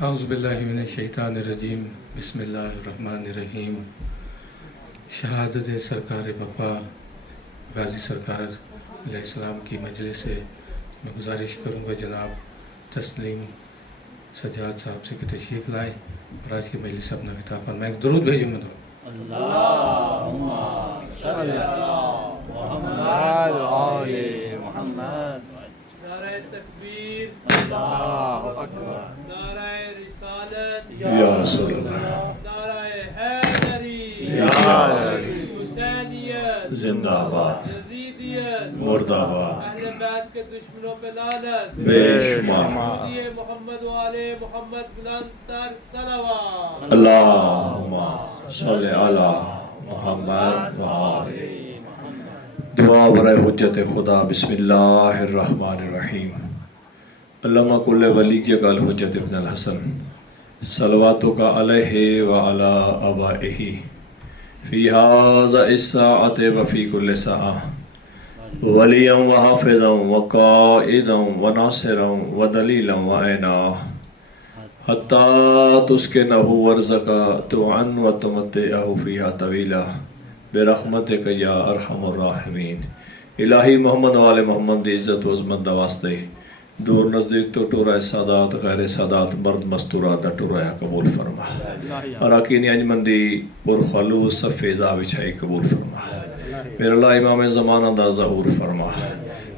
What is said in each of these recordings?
اعوذ باللہ من الشیطان الرجیم، بسم اللہ الرحمن الرحیم۔ شہادت سرکار وفا غازی سرکار علیہ السلام کی مجلس سے میں گزارش کروں گا جناب تسلیم سجاد صاحب سے کہ تشریف لائیں اور آج کی مجلس اپنا خطاب فرمائیں۔ ایک درود بھیجیں مطلب اللہم صلی علی محمد وآل محمد۔ نعرہ تکبیر، اللہ اکبر، نعرہ رسالت، یا رسول اللہ، نعرہ حیدری، یا علی، حسینیت، زندہ آباد، یزیدیت، مرد آباد، اہل بیت کے دشمنوں پہ لعنت، بے شمار۔ مودی محمد وآل محمد بلند تر صلوات۔ اللہم صلی علی محمد وآل۔ دعا برائے حجت خدا۔ بسم اللہ الرحمن الرحیم۔ علامہ کل ولی کے قال حجت ابن الحسن صلواتک علیہ وعلی آبائہ فی هذا الساعۃ وفی کل ساعہ ولیا وحافظا وقائدا وناصرا ودلیلا وعینا حتی تسکنہ ورزقا توعن وتمتعہ فیہا طویلا برحمتک یا ارحم الراحمین۔ الہی محمد وآل محمد دی عزت و عظمت دا واسطے دور نزدیک تو ٹورائے سادات غیر سادات مرد مستورات دا ٹورائے قبول فرما۔ اراکین انجمن دی پر خلوص صفیدہ بچھائی قبول فرما۔ میرے اللہ امام زمانہ دا ظہور فرما۔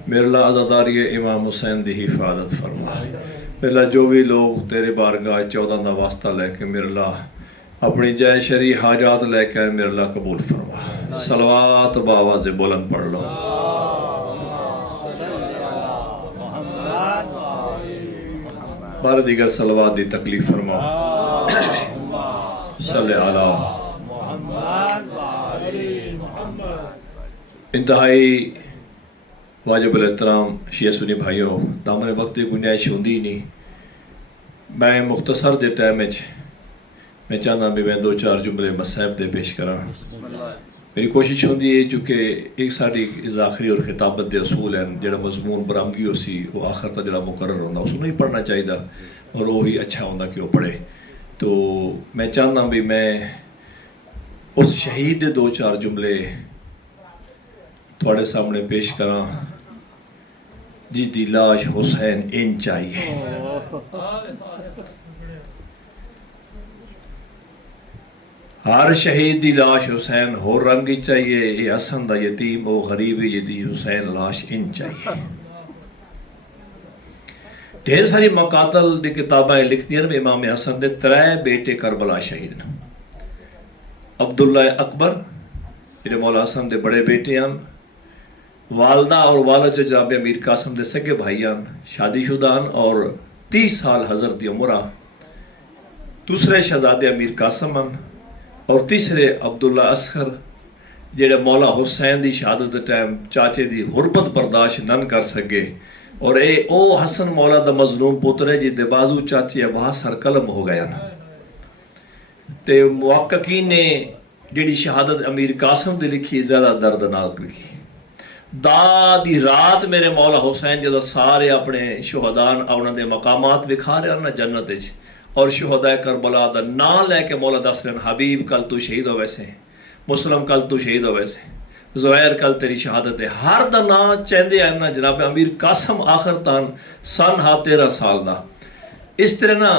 میرے اللہ عزاداری امام حسین دی حفاظت فرما۔ میرے اللہ جو بھی لوگ تیرے بارگاہ 14 دا واسطہ لے کے میرے اللہ اپنی جائے شرعی حاجات لے کے میرے اللہ قبول فرما۔ صلوات بآواز بلند پڑھ لو۔ بار دیگر صلوات دی تکلیف فرما۔ صلی علی انتہائی واجب الاحترام شیعہ سنی بھائیوں، دامن وقت کی گنجائش ہوندی نہیں، میں مختصر دے ٹائم میں چاہنا بھی میں 2-4 جملے مصائب دے پیش کراں۔ میری کوشش ہوندی ہے چونکہ ایک ساڑی ذاکری اور خطابت دے اصول ہیں جڑا مضمون برآمدگی ہو سی وہ آخر تا جڑا مقرر ہوندہ اس نہیں پڑھنا چاہیے دا اور وہی اچھا ہوندہ کہ وہ پڑھے۔ تو میں چاہنا بھی میں اس شہید دے 2-4 جملے تھوڑے سامنے پیش کراں جی دی لاش حسین ان چاہیے۔ ہر شہید دی لاش حسین ہو رنگی چاہیے، یہ حسن دا یتیم او غریبی جدی حسین لاش ان چاہیے۔ ڈھیر ساری مقاتل دی کتابیں لکھتی ہیں امام حسن دے 3 بیٹے کربلا شہید ہیں۔ عبداللہ اکبر جڑے مولا حسن دے بڑے بیٹے ہیں، والدہ اور والد جو جناب امیر قاسم دے سگے بھائی ہیں، شادی شدہ ہیں اور 30 سال حضرت دی عمرہ۔ دوسرے شہزادے امیر قاسم ہیں اور تیسرے عبداللہ اصغر جڑے مولا حسین دی شہادت دے ٹائم چاچے دی غربت برداشت نہ کر سکے اور او حسن مولا دا مظلوم پتر ہے جی دے بازو چاچے عباس سر قلم ہو گیا نا۔ تے محققین نے جڑی شہادت امیر قاسم دی لکھی زیادہ دردناک لکھی۔ دی رات میرے مولا حسین جدہ سارے اپنے شہدان انہوں دے مقامات وکھا رہے ہیں نا جنت وچ اور شہداء کربلا دا نام لے کے مولا دس رہے ہیں حبیب کل تو شہید ہو ویسے، مسلم کل تو شہید ہو ویسے، زہیر کل تیری شہادت ہے، ہر دا نام چاہندے ہیں نا جناب امیر قاسم آخر تان سن 13 سال دا۔ اس طرح نا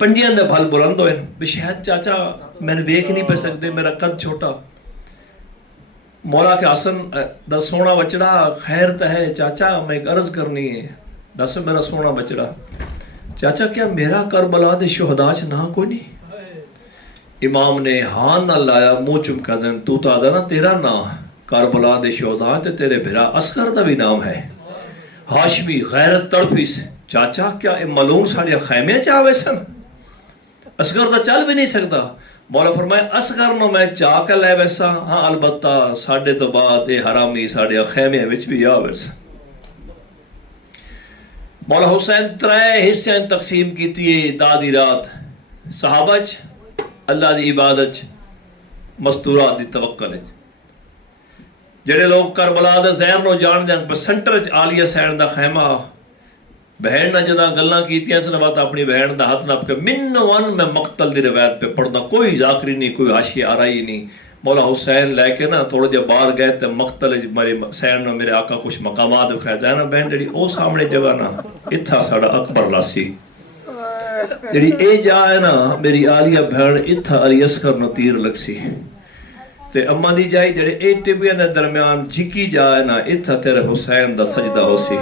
پنجیاں دے بھل بلند ہوئے بھی شاید چاچا میں نے ویکھ نہیں پہ سکتے، میرا قد چھوٹا۔ مولا کے حسن دا سونا بچڑا خیر تا ہے چاچا میں ایک عرض کرنی ہے، دس میرا سونا بچڑا چاچا کیا میرا کربلا دے شہداء چ نہ کوئی نہیں؟ امام نے ہاں نہ لایا منہ چمکا دین تو تا دا نا تیرا نام کربلا دے شہداء تے تیرے بھرا اصغر دا بھی نام ہے۔ ہاشمی غیرت تڑپی سے چاچا کیا ملون ساڑیا خیمے چاہوے سن؟ اصغر دا چل بھی نہیں سکتا۔ مولا فرمائے اصغر نو میں چاہ کے لے ویسا ہاں البتہ ساڑھے تو بعد اے حرامی ساڑیا خیمے وچ بھی آ ویسا۔ مولا حسین 3 حصے تقسیم کیتی ہے دادی رات، صحابہ اللہ دی عبادت مستورات دی توکل۔ جڑے لوگ کربلا دا زہر نو جان دیں پر سنٹر چ عالیہ سین دا خیمہ بہن نے جدا گلاں کیتیاں سن بات اپنی بہن دا ہاتھ نپ کے من ون میں مقتل دی روایت پہ پڑھنا، کوئی ذاکری نہیں، کوئی حاشیہ آرائی نہیں. مولا حسین لے کے نا تھوڑا جہا باہر گئے تے مقتل میرے حسین نے میرے آقا کچھ مقامات دکھایا جائے نا بہن جڑی او سامنے جگہ نا اتھا ساڑا اکبر لاسی، جڑی اے جا ہے نا میری آلیہ بہن اتھا علی اصغر نو تیر لگ سی، تے اما دی جائی جڑے اے ٹبیاں دے درمیان جھکی جا ہے نا اتھا تیرے حسین دا سجدہ ہو سی.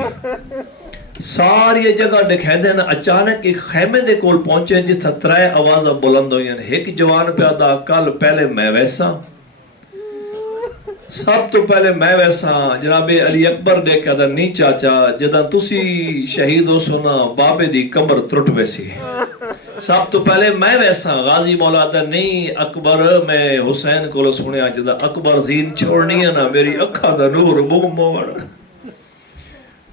ساری جگہ دکھائے دے نا اچانک ایک خیمے دے کول پہنچے جتھا ترائے آوازہ بلند ہوئی ہیں. ایک جوان پہ آدھا کل پہلے میں ویسا، سب تو پہلے میں ویسا. جناب علی اکبر دے کے آدھا نہیں چاچا جدہ تسی شہید ہو سونا بابے دی کمر ترٹ ویسی، سب تو پہلے میں ویسا. غازی مولا آدھا نہیں اکبر میں حسین کو سنیا جدہ اکبر زین چھوڑنی ہے نا میری اکھا دا نور بوم موڑ،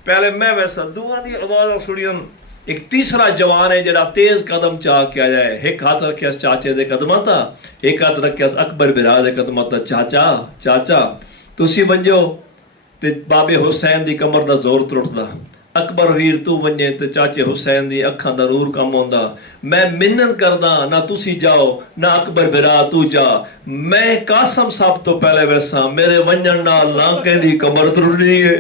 پہلے میں ویسا. دعا دی آواز سنیاں. ایک تیسرا جوان ہے جڑا تیز قدم چاہ کے آ جائے، ایک ہاتھ رکھے اس چاچے دے قدمہ تا، ایک ہاتھ رکھے اس اکبر برا دے قدمہ تا. چاچا چاچا تسی ونجو تے بابے حسین دی کمر دا زور ترٹ دا، اکبر ویر تو ونجے تے چاچے حسین دی اکھاں دا نور کم ہوندا. میں منت کردا نہ تسی جاؤ نہ اکبر برا تو جا، میں قاسم صاحب تو پہلے ویسا، میرے ونجن نال نہ کہندی کمر ترٹنی ہے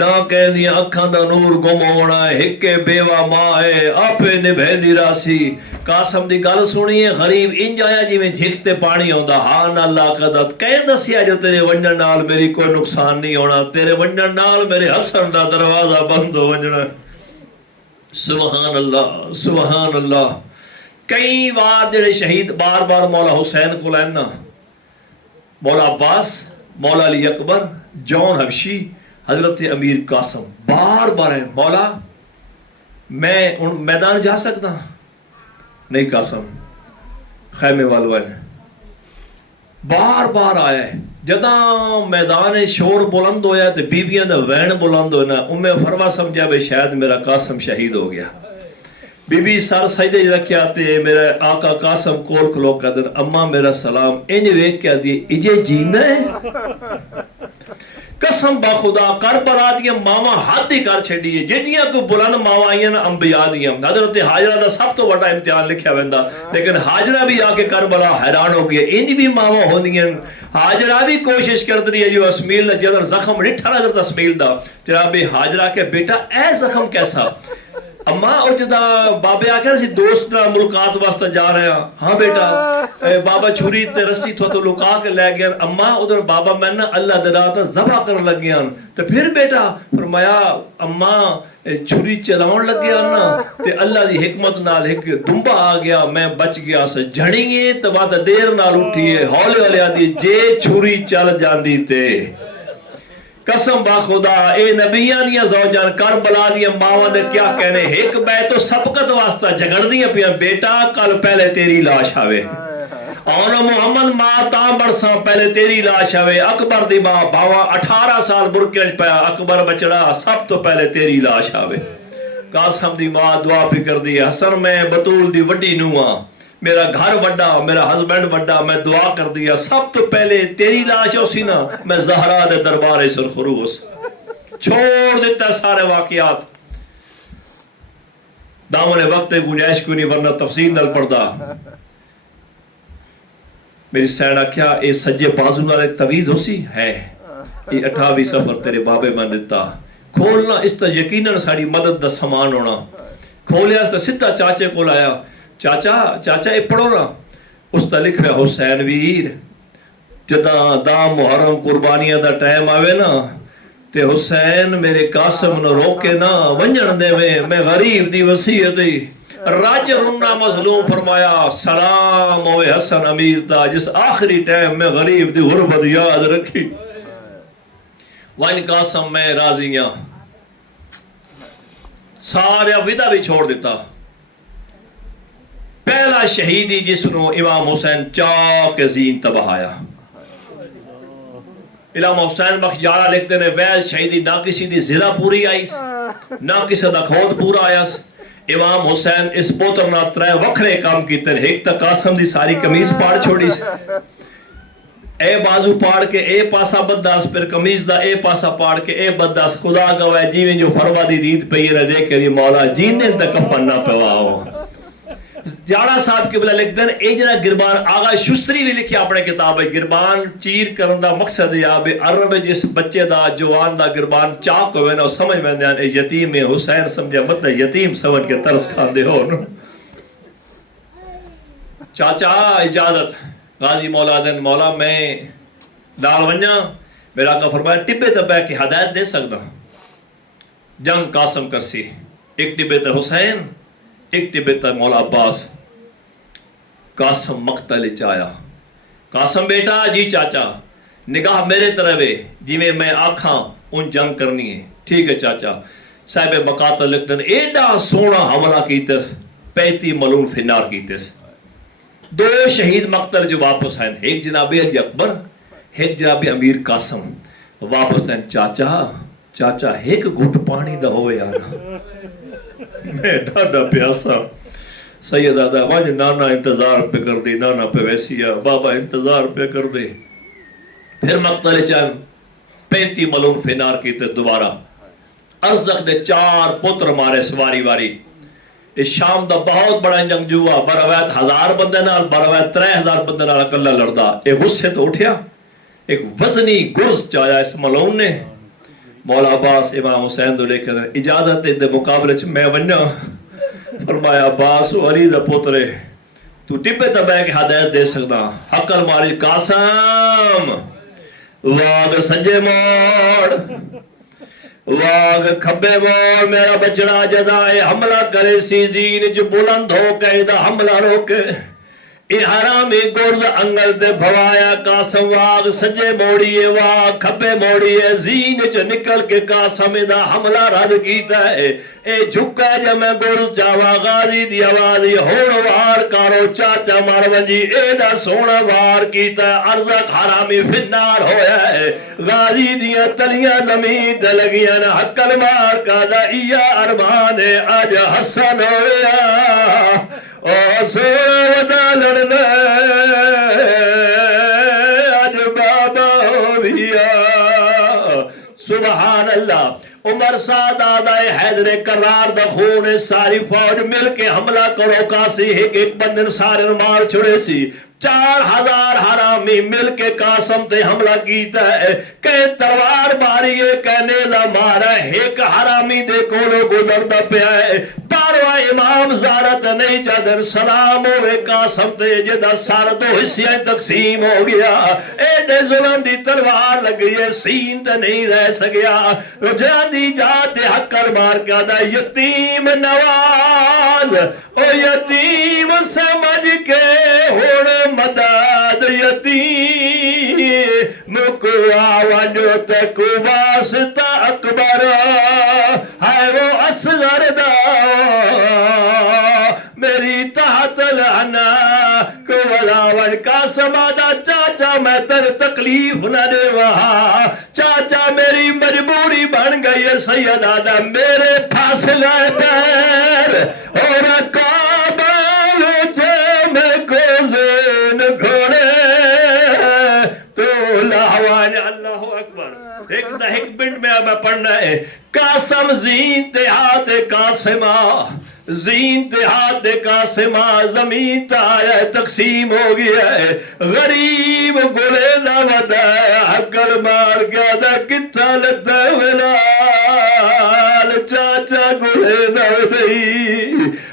نہ کہندی اکھاں دا نور گم ہونا ہے، ہکے بیوہ ماں ہے آپے نبھے دی راسی. قاسم دی گل سنی ہے غریب انج آیا جی میں جھکتے پانی ہوندا. ہاں نہ اللہ قدت کہیں دسیا جو تیرے ونجن نال میری کوئی نقصان نہیں ہونا، تیرے ونجن نال میرے حسن دا دروازہ بند ہو ونجنا. سبحان اللہ سبحان اللہ. کئی بار جڑے شہید بار بار مولا حسین کو لینا، مولا عباس، مولا علی اکبر، جون حبشی، حضرت امیر قاسم بار بار ہے مولا میں ان میدان جا سکتا نہیں. قاسم خیمے والوان بار بار آیا ہے. جدہ میدان شور بلند ہویا تے بیبیاں دا وین بلند ہونا، فروا سمجھا بے شاید میرا قاسم شہید ہو گیا. بی بی سر سجدے رکھیا تے میرے آقا قاسم کول کھلو کر دن اماں میرا سلام انج ویکھ کے دی اجے جیندا ہے. قسم با خدا کربلا دیا ماما حد ہی کر چھڑی ہے جیڑیاں کو بلند ماوا آئیاں نا انبیاء دیا. حضرت حاجرہ دا سب تو بڑا امتحان لکھیا ویندا، لیکن حاجرہ بھی آ کے کربلا حیران ہو گیا. انج بھی ماوا ہوندیاں. حاجرہ بھی کوشش کرد رہی ہے جو اسمیل دا جدر زخم ڈٹھا حضرت اسمیل دا. جناب حاجرہ کے بیٹا اے زخم کیسا؟ اماں او جدا بابے آکے رسی دوست نہ ملکات واسطہ جا رہے ہیں. ہاں بیٹا بابا چھوری تے رسی تو لکا کے لے گیا. اماں ادھر بابا میں نا اللہ دراتا ذبح کرن لگ گیا. تو پھر بیٹا فرمایا اماں چھوری چلاؤن لگ گیا نا تے اللہ دی حکمت نال ایک دنبا آ گیا میں بچ گیا سے جھڑیے تو بات دیر نال اٹھیے ہولے والے آدھی جے چھوری چل جاندی تے. قسم با خدا اے نبیان دیا زوجان کربلا دیا ماوان دے کیا کہنے ایک بیت و سبقت واسطہ جگڑ دیا پیا بیٹا کل پہلے تیری لاش آوے اور محمد ماں تاں برسا پہلے تیری لاش آوے. اکبر دی ماں باوا 18 سال برکیج پیا اکبر بچڑا سب تو پہلے تیری لاش آوے. قاسم دی ماں دعا پہ کر دی حسن میں بطول دی وڈی نوہاں میرا گھر وڈا میرا ہسبینڈ وڈا میں دعا کر دیا سب تو پہلے تیری لاش ہو سی نا میں زہرا دے دربار سرخروس چھوڑ دیتا سارے واقعات. دامن وقت گنجائش کیوں نہیں ورنہ تفصیل نل پڑھدا. میری سینڈا کیا اے سجے بازو نال ایک تویز ہو سی ہے یہ 28 سفر تیرے بابے میں دیتا کھولنا اس تا یقیناً ساری مدد دا سامان ہونا. کھولیا اس تا سدھا چاچے کو لایا چاچا چاچا اے پڑھو نا اس تا لکھ رہا حسین ویر جدا دام محرم قربانیاں دا ٹائم آوے نا تے حسین میرے قاسم نو روکے نا ونجن دے میں غریب دی وصیت دی راج رنا مظلوم فرمایا سلام ہوئے حسن امیر دا جس آخری ٹائم میں غریب دی غربت یاد رکھی. وان قاسم میں راضیاں سارے ودا بھی چھوڑ دیتا. پہلا شہیدی جس نو امام حسین چاک زین تباہ آیا. امام حسین بخش جارہ لکھتے ہیں ویل شہیدی نہ کسی دی زرہ پوری آئی نہ کسی دا کھود پورا آیا. امام حسین اس پوتر نہ 3 وکھرے کام کیتے ہیں. ایک تا قاسم دی ساری کمیز پاڑ چھوڑی اے بازو پاڑ کے اے پاسا بداس پھر قمیض دا اے پاسا پاڑ کے اے بداس خدا گوائے جیویں جو فرما دی دید پئی رہ دیکھ کے مولا جیندے تک کفن نہ پواؤ. جاڑا صاحب قبلہ لکھ دن اے جنا گربان آغا شستری بھی لکھیا اپنے کتاب ہے گربان چیر کرن دا مقصد ہے آبے عرب جس بچے دا جوان دا گربان چاک ہوئے نا سمجھ میں دیان اے یتیم حسین سمجھے مت یتیم سمجھ کے ترس کھان دے ہو. چاچا اجازت غازی مولا دن مولا میں دال ونجا میرا آقا فرمایا ٹبے تبہ کی ہدایت دے سکتا جنگ قاسم کرسی ایک ٹبے تا حسین ایک ٹبے تا مولا عباس. قاسم مقتل چایا قاسم بیٹا جی چاچا نگاہ میرے طرف ہے جی میں آکھاں ان جنگ کرنی ہے. ٹھیک ہے چاچا. صاحب مقاتل لکھدن ایڈا سونا حملہ کیتس 35 ملون فنار کیتس. 2 شہید مقتل جو واپس آئیں ایک جناب علی اکبر ایک جناب امیر قاسم واپس آئیں. چاچا ایک گھٹ پانی دا ہوئے آنا میں ڈاڈا پیاسا. سید آدھا واج نانا انتظار پہ کر دے نانا پہ ویسی ہے بابا انتظار پہ کر دے. پھر مقتل چاہن 35 ملون فنار کیتے دوبارہ. ارزق دے 4 پتر مارے سواری واری. اس شام دا بہت بڑا جنگجو ہوا بروایت 1000 بندے نال بروایت 3000 بندے نال اکلا لڑدا. اے غصے تو اٹھیا ایک وزنی گرز چایا اس ملعون نے. مولا عباس امام حسین دو لے کر اجازت دے مقابلے چ میں ونجا. فرمایا عباس علی دا پوترے تو ٹپے تبے کے ہدایت دے سکدا. عقل ماری قاسم واگ سجے موڑ واگ کھبے موڑ میرا بچڑا جدائے حملہ کرے سی زین جو بلند ہو گئے دا حملہ روکے. اے حرامی گرز انگل دے بھوایا قاسم واگ سجے موڑیے واگ کھبے موڑیے زین جو نکل کے قاسم دا حملہ رد کیتا ہے. اے جھکا جب میں گرز جاوا غازی دی آوازی ہون وار کارو چاچا مار ونجی اے دا سونا وار کیتا ہے. ارزق حرامی فنار ہویا ہے غازی دیا تلیاں زمین تے لگیاں نا حقل مار کا دا ایا ارمان آج حسن ہویا او سونا ودا لڑنا آج بابا ہویا. سبحان اللہ. عمر سعد آدھائے حیدر کرار دخون ساری فوج مل کے حملہ کرو کاسی ایک بندن سارے مار چھڑے سی. 4000 حرامی مل کے قاسم تے حملہ کیتا ہے. کہ تلوار ماری ہے کہ نیزہ مارا ہے. ایک حرامی دے کولو گزردہ پیا ہے. باروا امام زارت نہیں جدر سلام ہوئے قاسم تے جدہ سار 2 حصیاں تقسیم ہو گیا. اے دے ظلم دی تلوار لگ گئی ہے سین تے نہیں رہ سکیا. رجان دی جاتے حقر مار کے دا یتیم نواز او یتیم سمجھ کے ہوڑ مدد یتیم مکو آوانو تکو واسطہ اکبر ہے وہ اصغر دا میری تحت لعنا کو ولاون قاسم آدھا چاچا میں تر تکلیف نہ دے وہاں. چاچا میری مجبوری بن گئی ہے سید آدھا میرے پھاس گئے پیر اور کابل جے میں کو زین گھوڑے تو لاوان. اللہ اکبر. ایک منٹ میں اب پڑھنا ہے. قاسم زین تہات قاسمہ زین تہات قاسمہ زمین تایا تقسیم ہو گیا ہے. غریب گلے دا ودا حقل مار گیا دا کتا لتا ولال چاچا گلے دا ودائی.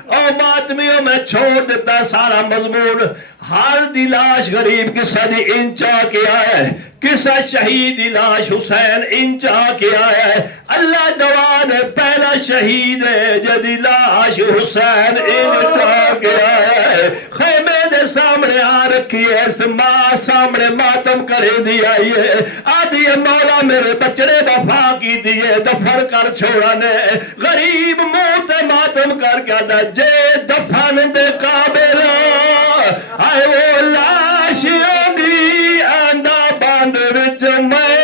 او ماتمیوں میں چھوڑ دیتا سارا مضمون. ہر دی لاش غریب قصہ دی انچا کیا ہے. قصہ شہید دی لاش حسین انچا کیا ہے. اللہ دوان پہلا شہید ہے جدی لاش حسین انچا کیا ہے. خیمے دے سامنے آ رکھی ہے اس ماں سامنے ماتم کرے دیا ہے. آدھی مولا میرے بچڑے وفا کی دیئے دفر کر چھوڑانے. غریب موت ماتم کر کے دا جے دفن دے قابلہ آئے وہ لاش ہوگی آندہ باندھ وچ میں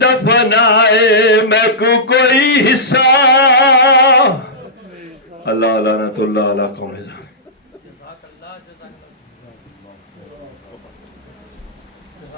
دفنائے میں کو کوئی حصہ. اللہ لعنت اللہ علیہ قوم.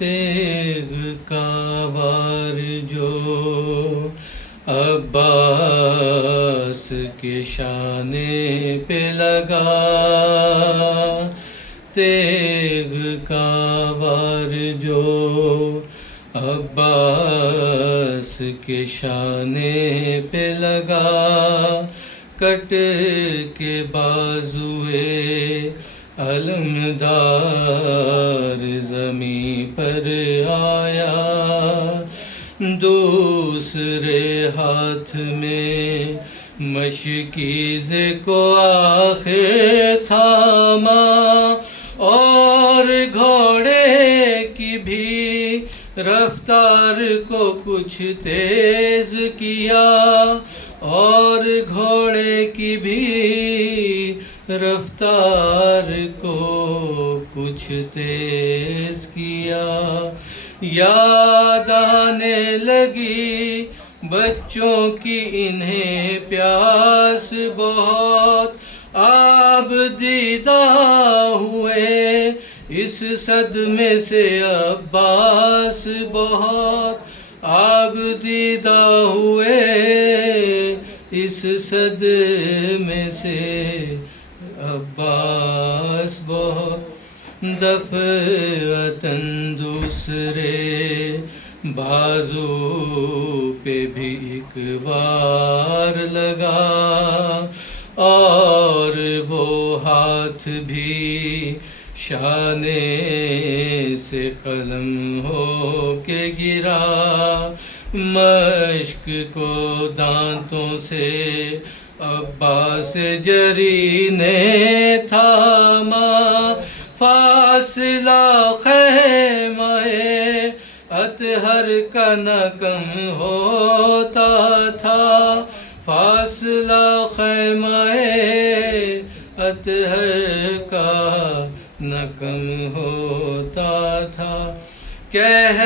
تیغ کا وار جو عباس کے شانے پہ لگا، تیغ کا وار جو عباس کے شانے پہ لگا، کٹ کے بازوئے علمدار زمیں پر آیا، دوسرے ہاتھ میں مشکیزے کو آخر تھاما، اور گھوڑے کی بھی رفتار کو کچھ تیز کیا، اور گھوڑے کی بھی رفتار کو کچھ تیز کیا، یاد آنے لگی بچوں کی انہیں پیاس بہت، آب دیدہ ہوئے اس صدمے سے عباس بہت، آب دیدہ ہوئے اس صدمے سے عباس بہت، دفعتاً دوسرے بازو پہ بھی ایک وار لگا، اور وہ ہاتھ بھی شانے سے قلم ہو کے گرا، مشق کو دانتوں سے عباس جری نے تھاما، فاصلہ خیمہ اطہر کا نہ کم ہوتا تھا، فاصلہ خیمہ اطہر کا نہ کم ہوتا تھا، کہہ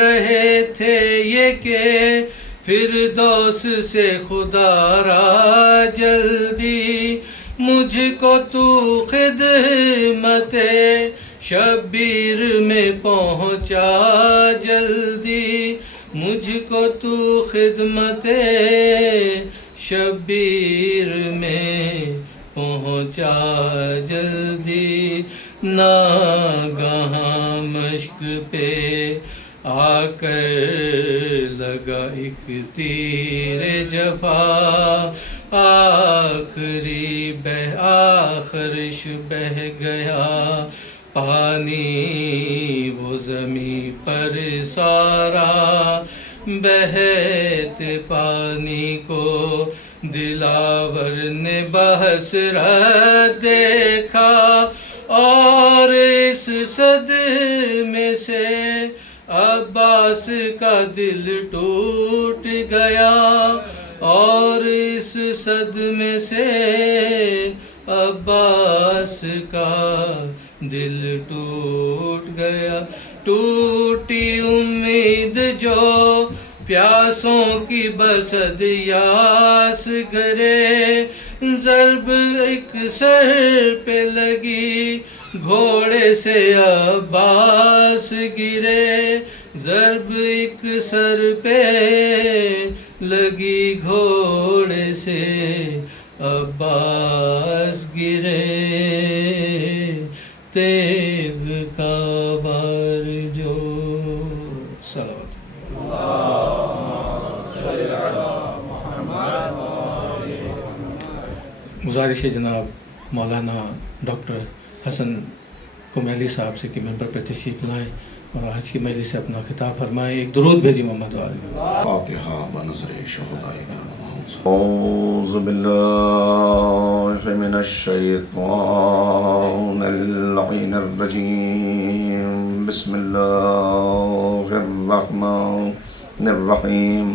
رہے تھے یہ کہ فردوس سے خدا را جلدی، مجھ کو تو خدمت شبیر میں پہنچا جلدی، مجھ کو تو خدمت شبیر میں پہنچا جلدی، ناگہاں مشق پہ آ کر لگا ایک تیر جفا، آخرش بہہ گیا پانی وہ زمیں پر سارا، بہتے پانی کو دلاور نے بحسرت دیکھا، اور اس صدمے سے عباس کا دل ٹوٹ گیا، اور اس صدمے سے عباس کا دل ٹوٹ گیا، ٹوٹی امید جو پیاسوں کی بسد یاس گرے، ضرب ایک سر پہ لگی گھوڑے سے عباس گرے، ضرب ایک سر پہ لگی گھوڑے سے عباس گرے، تیغ کا وار جو صلوات گزارش ہے جناب مولانا ڈاکٹر حسن کمیلی صاحب سے کہ ممبر پر تشریف لائیں اور آج کی مجلس سے اپنا خطاب فرمائیں، ایک درود بھیجی محمد والی۔ فاتحہ بنظر شہداء اعوذ باللہ من الشیطان اللعین الرجیم، بسم اللہ الرحمن الرحیم،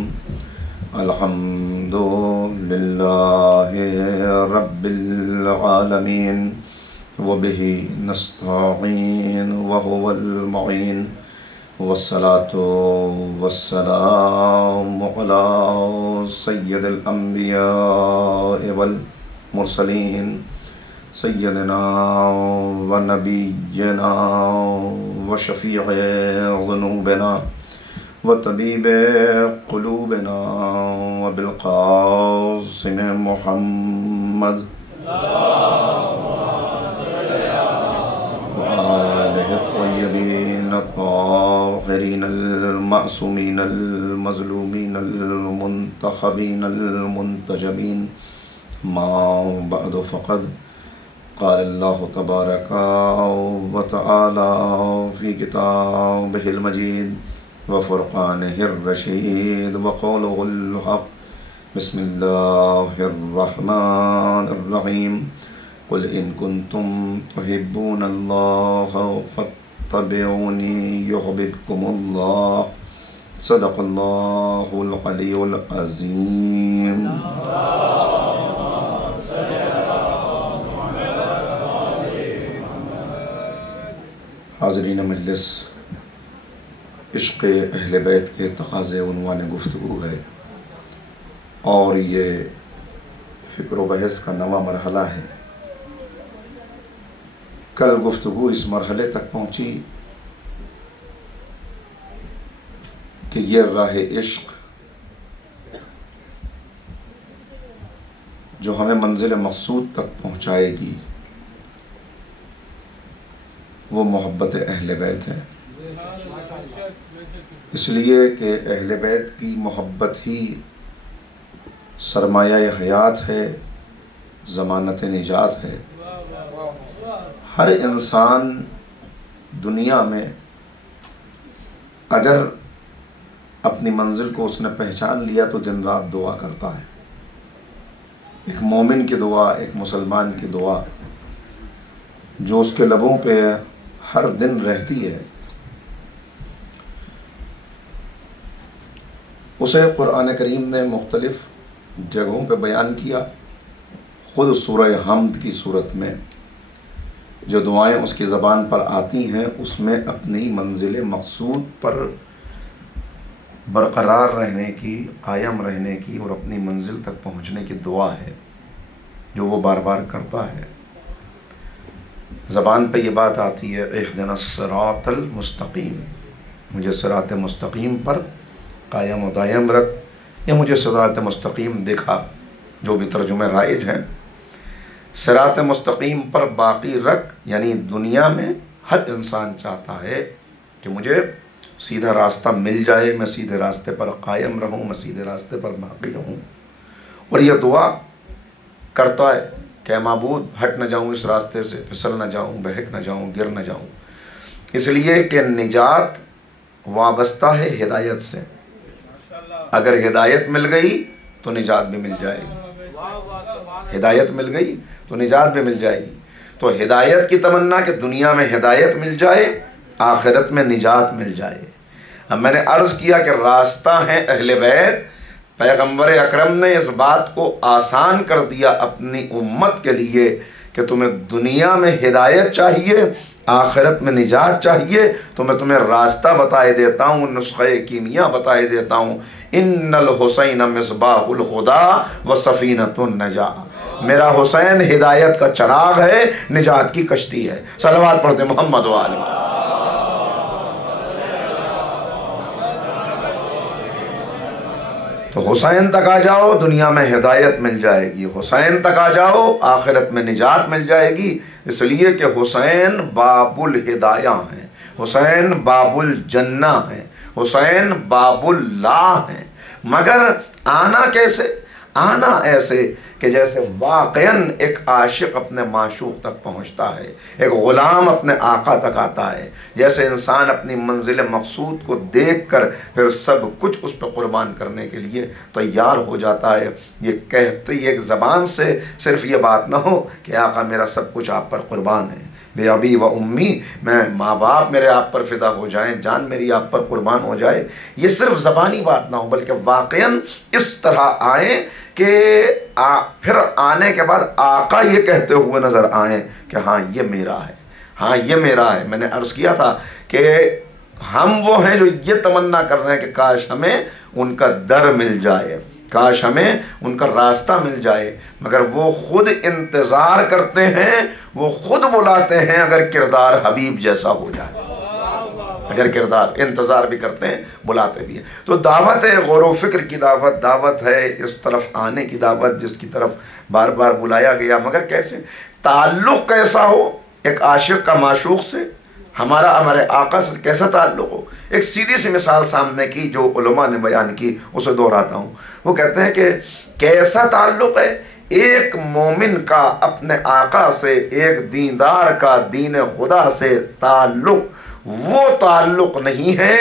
الحمد للہ رب العالمین، وبہ نستعین وہو المعین، والصلاة والسلام علی سید الانبیاء والمرسلین، سیدنا و نبینا وشفيع ذنوبنا وطبيب قلوبنا وبالقاسم محمد وآله الطيبين الطاهرين المعصومين المظلومين المنتخبين المنتجبين. ما بعد فقد قال الله تبارك وتعالى في كتابه المجيد وفرقانه الرشيد وقوله الحق. بسم الله الرحمن الرحيم. قل إن كنتم تحبون الله فاتبعوني يحببكم الله. صدق الله العلي العظيم. حاضرین مجلس، عشق اہل بیت کے تقاضے عنوان گفتگو ہے، اور یہ فکر و بحث کا نواں مرحلہ ہے۔ کل گفتگو اس مرحلے تک پہنچی کہ یہ راہ عشق جو ہمیں منزل مقصود تک پہنچائے گی وہ محبت اہل بیت ہے، اس لیے کہ اہل بیت کی محبت ہی سرمایہ حیات ہے، ضمانت نجات ہے۔ ہر انسان دنیا میں اگر اپنی منزل کو اس نے پہچان لیا تو دن رات دعا کرتا ہے۔ ایک مومن کی دعا، ایک مسلمان کی دعا جو اس کے لبوں پہ ہر دن رہتی ہے، اسے قرآن کریم نے مختلف جگہوں پہ بیان کیا۔ خود سورہ حمد کی صورت میں جو دعائیں اس کی زبان پر آتی ہیں، اس میں اپنی منزل مقصود پر برقرار رہنے کی، قائم رہنے کی اور اپنی منزل تک پہنچنے کی دعا ہے جو وہ بار بار کرتا ہے۔ زبان پہ یہ بات آتی ہے، اہدنا الصراط المستقیم، مجھے صراط مستقیم پر قائم و دائم رکھ، یا مجھے صراط مستقیم دکھا، جو بھی ترجمے رائج ہیں۔ صراط مستقیم پر باقی رکھ، یعنی دنیا میں ہر انسان چاہتا ہے کہ مجھے سیدھا راستہ مل جائے، میں سیدھے راستے پر قائم رہوں، میں سیدھے راستے پر باقی رہوں، اور یہ دعا کرتا ہے کہ معبود ہٹ نہ جاؤں اس راستے سے، پھسل نہ جاؤں، بہک نہ جاؤں، گر نہ جاؤں، اس لیے کہ نجات وابستہ ہے ہدایت سے۔ اگر ہدایت مل گئی تو نجات بھی مل جائے گی، ہدایت مل گئی تو نجات بھی مل جائے گی۔ تو ہدایت کی تمنا کہ دنیا میں ہدایت مل جائے، آخرت میں نجات مل جائے۔ اب میں نے عرض کیا کہ راستہ ہے اہل بیت۔ پیغمبر اکرم نے اس بات کو آسان کر دیا اپنی امت کے لیے کہ تمہیں دنیا میں ہدایت چاہیے، آخرت میں نجات چاہیے، تو میں تمہیں راستہ بتائے دیتا ہوں، نسخہ کیمیا بتائے دیتا ہوں۔ ان الحسین مصباح الہدی و سفینۃ النجاۃ، میرا حسین ہدایت کا چراغ ہے، نجات کی کشتی ہے۔ صلوات پڑھتے محمد و آل محمد۔ تو حسین تک آ جاؤ، دنیا میں ہدایت مل جائے گی، حسین تک آ جاؤ، آخرت میں نجات مل جائے گی، اس لیے کہ حسین باب الہدایہ ہیں، حسین باب الجنہ ہیں، حسین باب اللہ ہیں۔ مگر آنا کیسے؟ آنا ایسے کہ جیسے واقعاً ایک عاشق اپنے معشوق تک پہنچتا ہے، ایک غلام اپنے آقا تک آتا ہے، جیسے انسان اپنی منزل مقصود کو دیکھ کر پھر سب کچھ اس پہ قربان کرنے کے لیے تیار ہو جاتا ہے۔ یہ کہتے ایک زبان سے صرف یہ بات نہ ہو کہ آقا میرا سب کچھ آپ پر قربان ہے، بے ابی و امی، میں ماں باپ میرے آپ پر فدا ہو جائیں، جان میری آپ پر قربان ہو جائے، یہ صرف زبانی بات نہ ہو، بلکہ واقعاً اس طرح آئیں کہ پھر آنے کے بعد آقا یہ کہتے ہوئے نظر آئیں کہ ہاں یہ میرا ہے، ہاں یہ میرا ہے۔ میں نے عرض کیا تھا کہ ہم وہ ہیں جو یہ تمنا کر رہے ہیں کہ کاش ہمیں ان کا در مل جائے، کاش ہمیں ان کا راستہ مل جائے، مگر وہ خود انتظار کرتے ہیں، وہ خود بلاتے ہیں اگر کردار حبیب جیسا ہو جائے۔ اگر کردار انتظار بھی کرتے ہیں بلاتے بھی ہیں. تو دعوت ہے غور و فکر کی دعوت، دعوت ہے اس طرف آنے کی دعوت جس کی طرف بار بار بلایا گیا. مگر کیسے؟ تعلق کیسا ہو ایک عاشق کا معشوق سے، ہمارے آقا سے کیسا تعلق ہو. ایک سیدھی سی مثال سامنے کی جو علماء نے بیان کی اسے دہراتا ہوں. وہ کہتے ہیں کہ کیسا تعلق ہے ایک مومن کا اپنے آقا سے، ایک دیندار کا دین خدا سے تعلق. وہ تعلق نہیں ہے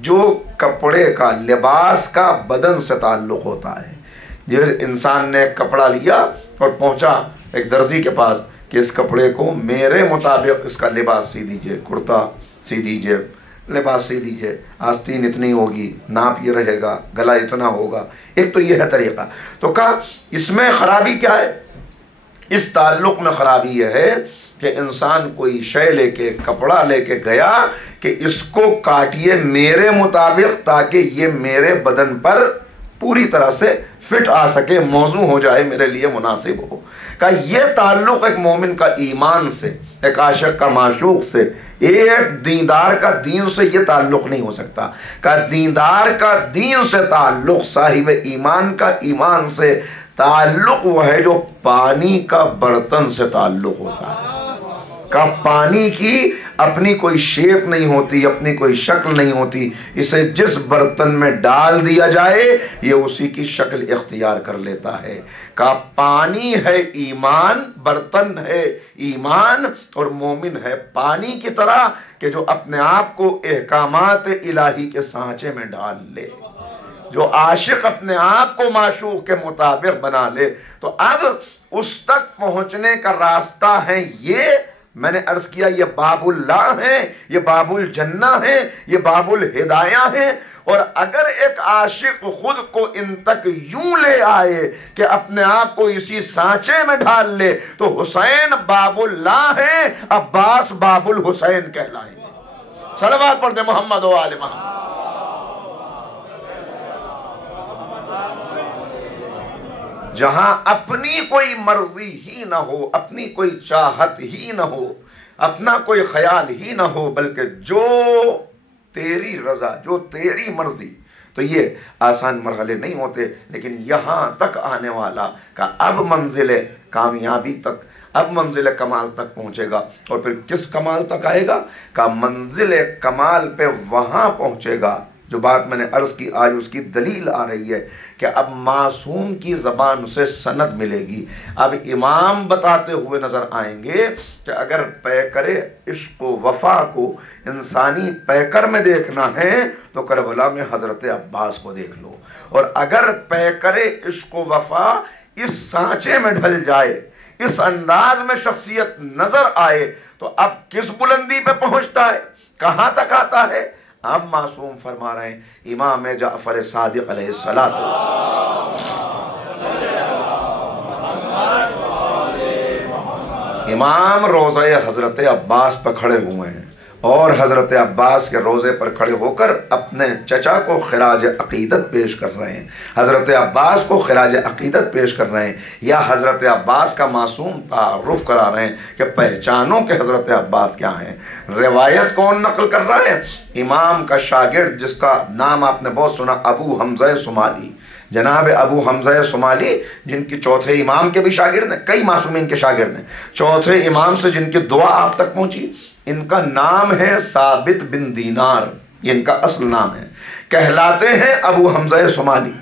جو کپڑے کا، لباس کا، بدن سے تعلق ہوتا ہے. جیسے انسان نے کپڑا لیا اور پہنچا ایک درزی کے پاس کہ اس کپڑے کو میرے مطابق اس کا لباس سی دیجئے، کرتا سی دیجئے، لباس سی دیجئے، آستین اتنی ہوگی، ناپ یہ رہے گا، گلا اتنا ہوگا. ایک تو یہ ہے طریقہ. تو کہا اس میں خرابی کیا ہے؟ اس تعلق میں خرابی یہ ہے کہ انسان کوئی شے لے کے، کپڑا لے کے گیا کہ اس کو کاٹیے میرے مطابق تاکہ یہ میرے بدن پر پوری طرح سے فٹ آ سکے، موزوں ہو جائے، میرے لیے مناسب ہو. کہ یہ تعلق ایک مومن کا ایمان سے، ایک عاشق کا معشوق سے، ایک دیندار کا دین سے یہ تعلق نہیں ہو سکتا. کہ دیندار کا دین سے تعلق، صاحب ایمان کا ایمان سے تعلق وہ ہے جو پانی کا برتن سے تعلق ہوتا ہے. کہ پانی کی اپنی کوئی شیپ نہیں ہوتی، اپنی کوئی شکل نہیں ہوتی، اسے جس برتن میں ڈال دیا جائے یہ اسی کی شکل اختیار کر لیتا ہے. کہ پانی ہے ایمان، برتن ہے ایمان، اور مومن ہے پانی کی طرح کہ جو اپنے آپ کو احکامات الہی کے سانچے میں ڈال لے، جو عاشق اپنے آپ کو معشوق کے مطابق بنا لے. تو اب اس تک پہنچنے کا راستہ ہے یہ میں نے عرض کیا، یہ باب اللہ ہے، یہ باب الجنہ ہے، یہ باب الہدایہ ہے. اور اگر ایک عاشق خود کو ان تک یوں لے آئے کہ اپنے آپ کو اسی سانچے میں ڈال لے تو حسین باب اللہ ہے، عباس باب الحسین کہلائیں گے. صلوات پڑھ دے محمد و آل محمد. جہاں اپنی کوئی مرضی ہی نہ ہو، اپنی کوئی چاہت ہی نہ ہو، اپنا کوئی خیال ہی نہ ہو، بلکہ جو تیری رضا، جو تیری مرضی. تو یہ آسان مرحلے نہیں ہوتے، لیکن یہاں تک آنے والا کا اب منزل کامیابی تک، اب منزل کمال تک پہنچے گا. اور پھر کس کمال تک آئے گا؟ کہ منزل کمال پہ وہاں پہنچے گا. جو بات میں نے عرض کی آج اس کی دلیل آ رہی ہے کہ اب معصوم کی زبان سے سند ملے گی. اب امام بتاتے ہوئے نظر آئیں گے کہ اگر پیکر عشق و وفا کو انسانی پیکر میں دیکھنا ہے تو کربلا میں حضرت عباس کو دیکھ لو. اور اگر پیکر عشق و وفا اس سانچے میں ڈھل جائے، اس انداز میں شخصیت نظر آئے تو اب کس بلندی پہ پہنچتا ہے، کہاں تک آتا ہے؟ اب معصوم فرما رہے ہیں امام جعفر صادق علیہ السلام. امام روضہ حضرت عباس پر کھڑے ہوئے ہیں اور حضرت عباس کے روضے پر کھڑے ہو کر اپنے چچا کو خراج عقیدت پیش کر رہے ہیں، حضرت عباس کو خراج عقیدت پیش کر رہے ہیں، یا حضرت عباس کا معصوم تعارف کرا رہے ہیں کہ پہچانو کہ حضرت عباس کیا ہیں. روایت کون نقل کر رہا ہے؟ امام کا شاگرد جس کا نام آپ نے بہت سنا، ابو حمزہ صومالی. جناب ابو حمزہ صومالی جن کی چوتھے امام کے بھی شاگرد ہیں، کئی معصومین کے شاگرد ہیں، چوتھے امام سے جن کی دعا آپ تک پہنچی. ان کا نام ہے ثابت بن دینار، یہ ان کا اصل نام ہے، کہلاتے ہیں ابو حمزہ صومالی.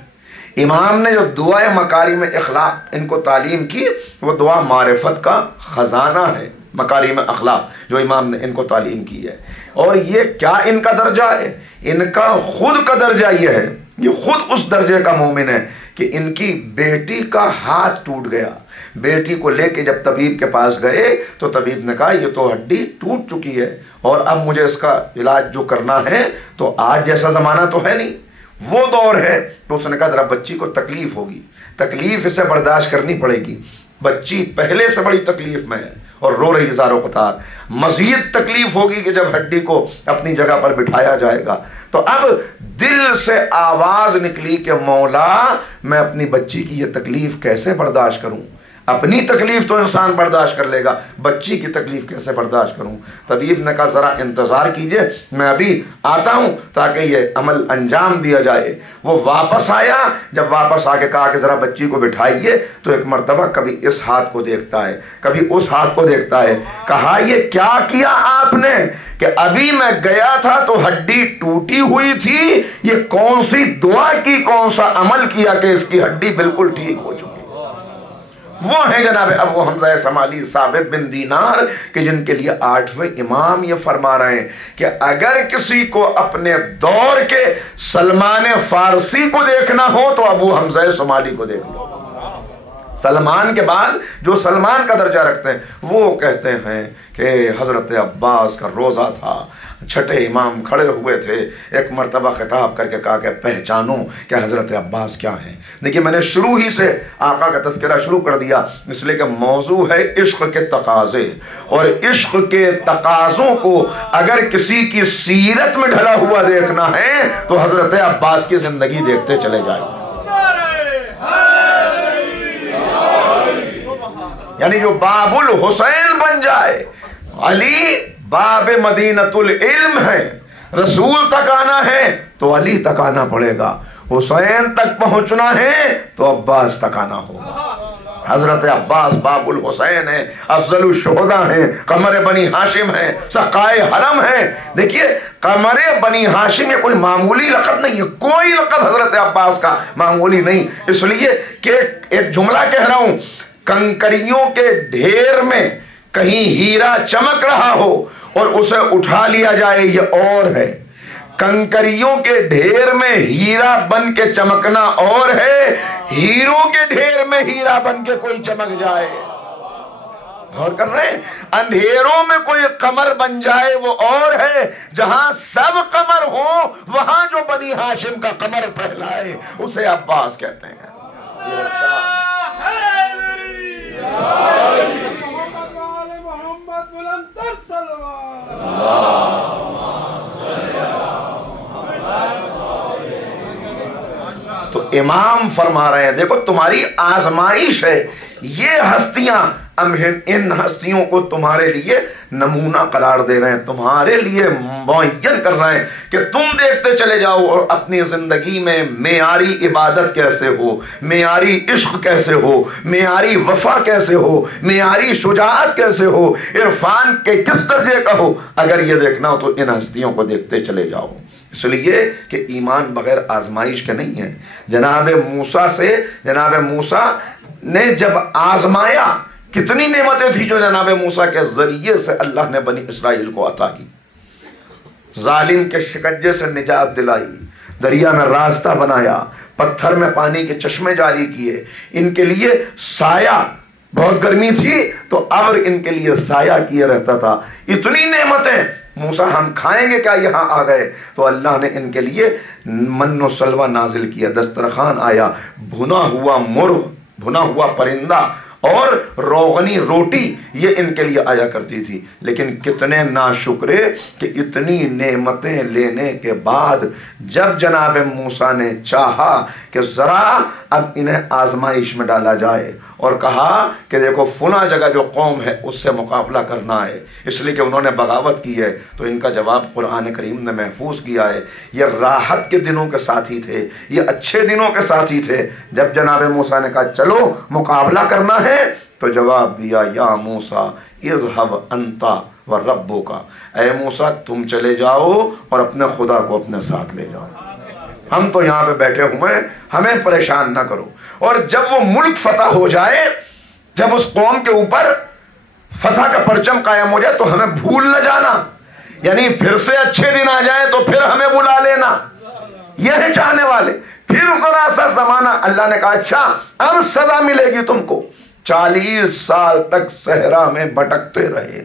امام نے جو دعائے مکارم اخلاق ان کو تعلیم کی، وہ دعا معرفت کا خزانہ ہے، مکارم اخلاق جو امام نے ان کو تعلیم کی ہے. اور یہ کیا ان کا درجہ ہے؟ ان کا خود کا درجہ یہ ہے، یہ خود اس درجے کا مومن ہے کہ ان کی بیٹی کا ہاتھ ٹوٹ گیا. بیٹی کو لے کے جب طبیب کے پاس گئے تو طبیب نے کہا یہ تو ہڈی ٹوٹ چکی ہے اور اب مجھے اس کا علاج جو کرنا ہے تو آج جیسا زمانہ تو ہے نہیں، وہ دور ہے. تو اس نے کہا ذرا بچی کو تکلیف ہوگی، تکلیف اسے برداشت کرنی پڑے گی. بچی پہلے سے بڑی تکلیف میں ہے اور رو رہی زاروں قطار، مزید تکلیف ہوگی کہ جب ہڈی کو اپنی جگہ پر بٹھایا جائے گا. تو اب دل سے آواز نکلی کہ مولا میں اپنی بچی کی یہ تکلیف کیسے برداشت کروں. اپنی تکلیف تو انسان برداشت کر لے گا، بچی کی تکلیف کیسے برداشت کروں؟ طبیب نے کہا ذرا انتظار کیجئے، میں ابھی آتا ہوں تاکہ یہ عمل انجام دیا جائے۔ وہ واپس آیا، جب واپس آ کے کہا کہ ذرا بچی کو بٹھائیے، تو ایک مرتبہ کبھی اس ہاتھ کو دیکھتا ہے، کبھی اس ہاتھ کو دیکھتا ہے۔ کہا یہ کیا کیا آپ نے؟ کہ ابھی میں گیا تھا تو ہڈی ٹوٹی ہوئی تھی، یہ کون سی دعا کی، کون سا عمل کیا کہ اس کی ہڈی بالکل ٹھیک ہو چکی؟ وہ ہیں جناب ابو حمزہ سمالی ثابت بن دینار کہ جن کے لیے 8ویں امام یہ فرما رہے ہیں کہ اگر کسی کو اپنے دور کے سلمان فارسی کو دیکھنا ہو تو ابو حمزہ سمالی کو دیکھ لو۔ سلمان کے بعد جو سلمان کا درجہ رکھتے ہیں وہ کہتے ہیں کہ حضرت عباس کا روزہ تھا، چھٹے امام کھڑے ہوئے تھے، ایک مرتبہ خطاب کر کے کہا کہ پہچانو کہ حضرت عباس کیا ہیں۔ دیکھیے میں نے شروع ہی سے آقا کا تذکرہ شروع کر دیا اس لیے کہ موضوع ہے عشق کے تقاضے، اور عشق کے تقاضوں کو اگر کسی کی سیرت میں ڈھلا ہوا دیکھنا ہے تو حضرت عباس کی زندگی دیکھتے چلے جائیں۔ یعنی جو باب الحسین بن جائے، علی باب مدینۃ العلم ہے، رسول تک آنا ہے تو علی تک آنا پڑے گا، حسین تک پہنچنا ہے تو عباس تک آنا ہوگا۔ حضرت عباس باب الحسین ہیں، افضل الشہداء ہیں، قمر بنی ہاشم ہیں، سقائے حرم ہیں۔ دیکھیے قمر بنی ہاشم یہ کوئی معمولی لقب نہیں ہے، کوئی لقب حضرت عباس کا معمولی نہیں، اس لیے کہ ایک جملہ کہہ رہا ہوں، کنکریوں کے ڈھیر میں کہیں ہیرا چمک رہا ہو اور اسے اٹھا لیا جائے یہ اور ہے، کنکریوں کے ڈھیر میں ہیرا بن کے چمکنا اور ہے، ہیروں کے ڈھیر میں ہیرا بن کے کوئی چمک جائے۔ غور کر رہے ہیں؟ اندھیروں میں کوئی قمر بن جائے وہ اور ہے، جہاں سب قمر ہوں وہاں جو بنی ہاشم کا قمر پہلائے اسے عباس کہتے ہیں۔ محمد بلند تر صلوات۔ تو امام فرما رہے ہیں دیکھو تمہاری آزمائش ہے، یہ ہستیاں ان ہستیوں کو تمہارے لیے نمونہ قرار دے رہے ہیں، تمہارے لیے معین کر رہے ہیں کہ تم دیکھتے چلے جاؤ اور اپنی زندگی میں معیاری عبادت کیسے ہو، معیاری عشق کیسے ہو، معیاری وفا کیسے ہو، معیاری شجاعت کیسے ہو، عرفان کے کس درجے کا ہو۔ اگر یہ دیکھنا ہو تو ان ہستیوں کو دیکھتے چلے جاؤ، اس لیے کہ ایمان بغیر آزمائش کے نہیں ہے۔ جناب موسیٰ نے جب آزمایا، کتنی نعمتیں تھی جو جناب موسیٰ کے ذریعے سے اللہ نے بنی اسرائیل کو عطا کی، ظالم کے شکنجے سے نجات دلائی، دریا میں راستہ بنایا، پتھر میں پانی کے چشمے جاری کیے، ان کے لیے سایہ، بہت گرمی تھی تو ابر ان کے لیے سایہ کیے رہتا تھا، اتنی نعمتیں۔ موسیٰ ہم کھائیں گے کیا یہاں آ گئے؟ تو اللہ نے ان کے لیے من و سلوہ نازل کیا، دسترخوان آیا، بھنا ہوا مرغ، بھنا ہوا پرندہ اور روغنی روٹی یہ ان کے لیے آیا کرتی تھی۔ لیکن کتنے ناشکرے کہ اتنی نعمتیں لینے کے بعد جب جناب موسیٰ نے چاہا کہ ذرا اب انہیں آزمائش میں ڈالا جائے اور کہا کہ دیکھو فلاں جگہ جو قوم ہے اس سے مقابلہ کرنا ہے، اس لیے کہ انہوں نے بغاوت کی ہے، تو ان کا جواب قرآن کریم نے محفوظ کیا ہے۔ یہ راحت کے دنوں کے ساتھی تھے، یہ اچھے دنوں کے ساتھی تھے۔ جب جناب موسیٰ نے کہا چلو مقابلہ کرنا ہے تو جواب دیا یا موسیٰ اذهب انت وربک، اے موسیٰ تم چلے جاؤ اور اپنے خدا کو اپنے ساتھ لے جاؤ، ہم تو یہاں پہ بیٹھے ہوئے ہیں، ہمیں پریشان نہ کرو۔ اور جب وہ ملک فتح ہو جائے، جب اس قوم کے اوپر فتح کا پرچم قائم ہو جائے تو ہمیں بھول نہ جانا، یعنی پھر سے اچھے دن آ جائیں تو پھر ہمیں بلا لینا، یہ ہے چاہنے والے۔ پھر ذرا سا زمانہ، اللہ نے کہا اچھا اب سزا ملے گی تم کو۔ 40 سال تک صحرا میں بھٹکتے رہے،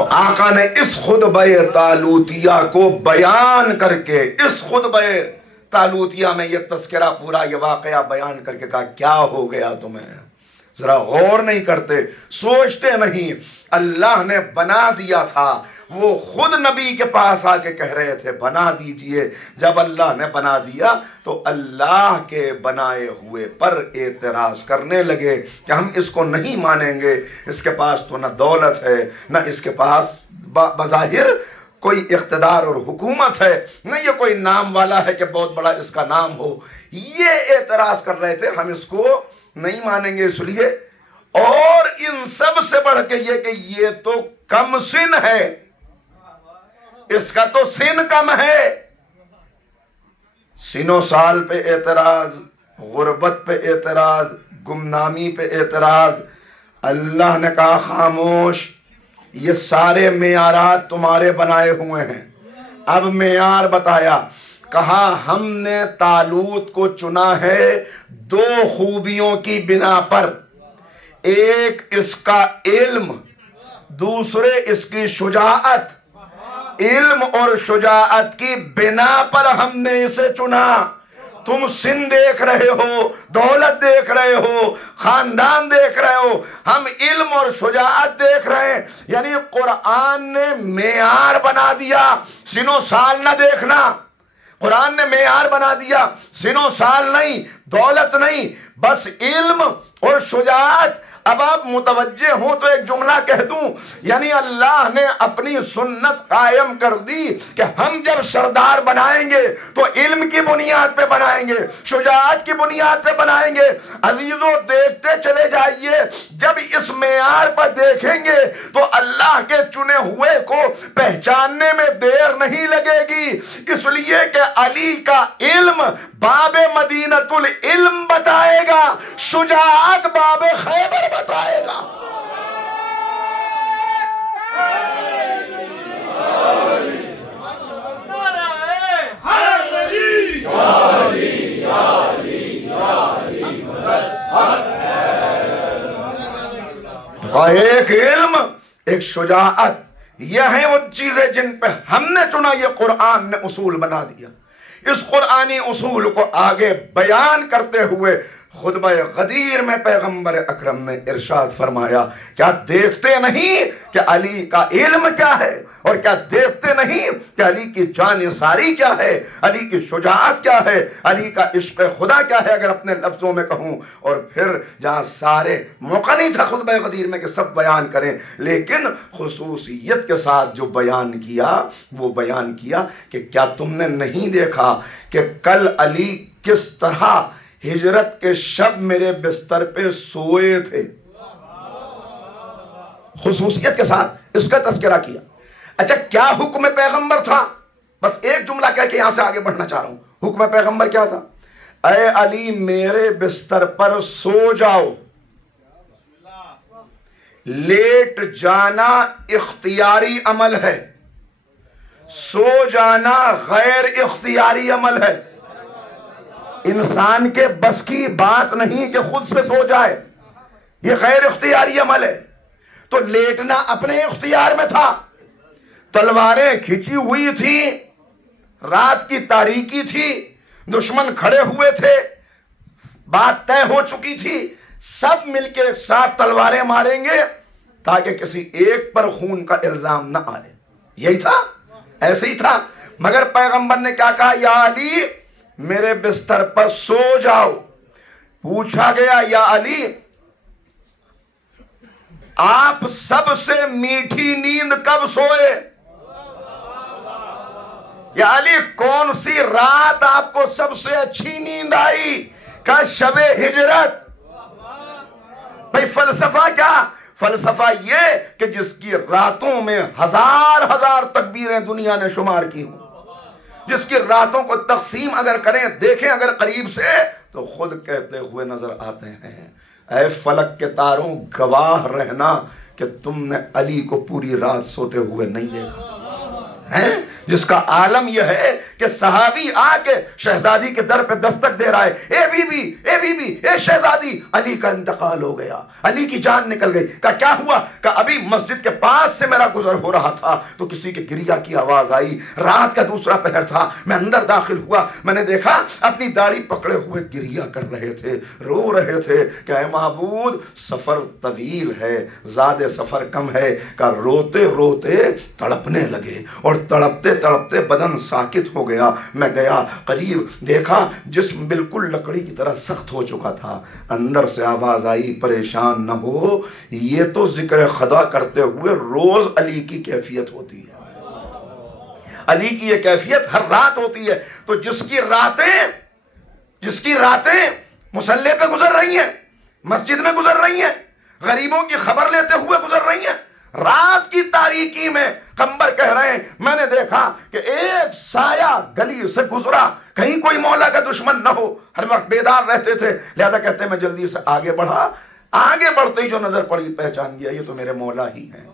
تو آقا نے اس خطبہ طالوتیہ کو بیان کر کے اس خطبہ طالوتیہ میں یہ تذکرہ پورا یہ واقعہ بیان کر کے کہا کیا ہو گیا تمہیں؟ ذرا غور نہیں کرتے، سوچتے نہیں۔ اللہ نے بنا دیا تھا، وہ خود نبی کے پاس آ کے کہہ رہے تھے بنا دیجئے۔ جب اللہ نے بنا دیا تو اللہ کے بنائے ہوئے پر اعتراض کرنے لگے کہ ہم اس کو نہیں مانیں گے، اس کے پاس تو نہ دولت ہے، نہ اس کے پاس بظاہر کوئی اقتدار اور حکومت ہے، نہ یہ کوئی نام والا ہے کہ بہت بڑا اس کا نام ہو۔ یہ اعتراض کر رہے تھے ہم اس کو نہیں مانیں گے اس لیے، اور ان سب سے بڑھ کے یہ کہ یہ تو کم سن ہے، اس کا تو سن کم ہے۔ سن و سال پہ اعتراض، غربت پہ اعتراض، گمنامی پہ اعتراض۔ اللہ نے کہا خاموش، یہ سارے معیارات تمہارے بنائے ہوئے ہیں۔ اب معیار بتایا، کہا ہم نے طالوت کو چنا ہے دو خوبیوں کی بنا پر، ایک اس کا علم، دوسرے اس کی شجاعت۔ علم اور شجاعت کی بنا پر ہم نے اسے چنا۔ تم سن دیکھ رہے ہو، دولت دیکھ رہے ہو، خاندان دیکھ رہے ہو، ہم علم اور شجاعت دیکھ رہے ہیں۔ یعنی قرآن نے معیار بنا دیا، سن و سال نہ دیکھنا۔ قرآن نے معیار بنا دیا، سن و سال نہیں، دولت نہیں، بس علم اور شجاعت۔ اب آپ متوجہ ہوں تو ایک جملہ کہہ دوں، یعنی اللہ نے اپنی سنت قائم کر دی کہ ہم جب سردار بنائیں گے تو علم کی بنیاد پہ بنائیں گے، شجاعت کی بنیاد پہ بنائیں گے۔ عزیزوں دیکھتے چلے جائیے، جب اس معیار پر دیکھیں گے تو اللہ کے چنے ہوئے کو پہچاننے میں دیر نہیں لگے گی، اس لیے کہ علی کا علم باب مدینۃ العلم بتائے گا، شجاعت باب خیبر بتائے گا۔ ایک علم، ایک شجاعت، یہ ہیں وہ چیزیں جن پہ ہم نے چنا۔ یہ قرآن نے اصول بنا دیا۔ اس قرآنی اصول کو آگے بیان کرتے ہوئے خطبہ غدیر میں پیغمبر اکرم نے ارشاد فرمایا، کیا دیکھتے نہیں کہ علی کا علم کیا ہے، اور کیا دیکھتے نہیں کہ علی کی جانثاری کیا ہے، علی کی شجاعت کیا ہے، علی کا عشق خدا کیا ہے، اگر اپنے لفظوں میں کہوں۔ اور پھر جہاں سارے موقع نہیں تھا خطبہ غدیر میں کہ سب بیان کریں، لیکن خصوصیت کے ساتھ جو بیان کیا وہ بیان کیا کہ کیا تم نے نہیں دیکھا کہ کل علی کس طرح ہجرت کے شب میرے بستر پہ سوئے تھے۔ خصوصیت کے ساتھ اس کا تذکرہ کیا۔ اچھا کیا حکم پیغمبر تھا؟ بس ایک جملہ کہہ کے یہاں سے آگے بڑھنا چاہ رہا ہوں۔ حکم پیغمبر کیا تھا؟ اے علی میرے بستر پر سو جاؤ۔ لیٹ جانا اختیاری عمل ہے، سو جانا غیر اختیاری عمل ہے۔ انسان کے بس کی بات نہیں کہ خود سے سو جائے، یہ غیر اختیاری عمل ہے۔ تو لیٹنا اپنے اختیار میں تھا۔ تلواریں کھچی ہوئی تھی، رات کی تاریکی تھی، دشمن کھڑے ہوئے تھے، بات طے ہو چکی تھی، سب مل کے ایک ساتھ تلواریں ماریں گے تاکہ کسی ایک پر خون کا الزام نہ آئے۔ یہی تھا، ایسے ہی تھا۔ مگر پیغمبر نے کیا کہا؟ یا علی میرے بستر پر سو جاؤ۔ پوچھا گیا یا علی آپ سب سے میٹھی نیند کب سوئے؟ یا علی کون سی رات آپ کو سب سے اچھی نیند آئی؟ کہ شب ہجرت۔ بھئی فلسفہ کیا؟ فلسفہ یہ کہ جس کی راتوں میں ہزار ہزار تکبیریں دنیا نے شمار کی ہوں، جس کی راتوں کو تقسیم اگر کریں، دیکھیں اگر قریب سے، تو خود کہتے ہوئے نظر آتے ہیں اے فلک کے تاروں گواہ رہنا کہ تم نے علی کو پوری رات سوتے ہوئے نہیں دیکھا ہے۔ جس کا عالم یہ ہے کہ صحابی آ کے شہزادی کے در پہ دستک دے رہا ہے، اے بی بی، اے بی بی، اے شہزادی، علی کا انتقال ہو گیا، علی کی جان نکل گئی۔ کہا کیا ہوا؟ کہا ابھی مسجد کے پاس سے میرا گزر ہو رہا تھا تو کسی کے گریہ کی آواز آئی، رات کا دوسرا پہر تھا، میں اندر داخل ہوا، میں نے دیکھا اپنی داڑھی پکڑے ہوئے گریہ کر رہے تھے، رو رہے تھے کہ اے معبود سفر طویل ہے، زیادہ سفر کم ہے۔ کہ روتے روتے تڑپنے لگے اور تڑپتے تڑپتے بدن ساکت ہو گیا۔ میں گیا قریب، دیکھا جسم بالکل لکڑی کی طرح سخت ہو چکا تھا۔ اندر سے آواز آئی پریشان نہ ہو، یہ تو ذکر خدا کرتے ہوئے روز علی کی کیفیت ہوتی ہے، علی کی یہ کیفیت ہر رات ہوتی ہے۔ تو جس کی راتیں مصلی پہ گزر رہی ہیں، مسجد میں گزر رہی ہیں، غریبوں کی خبر لیتے ہوئے گزر رہی ہیں، رات کی تاریکی میں قمبر کہہ رہے ہیں میں نے دیکھا کہ ایک سایہ گلی سے گزرا، کہیں کوئی مولا کا دشمن نہ ہو، ہر وقت بیدار رہتے تھے، لہذا کہتے ہیں میں جلدی سے آگے بڑھا، آگے بڑھتے ہی جو نظر پڑی پہچان گیا یہ تو میرے مولا ہی ہیں،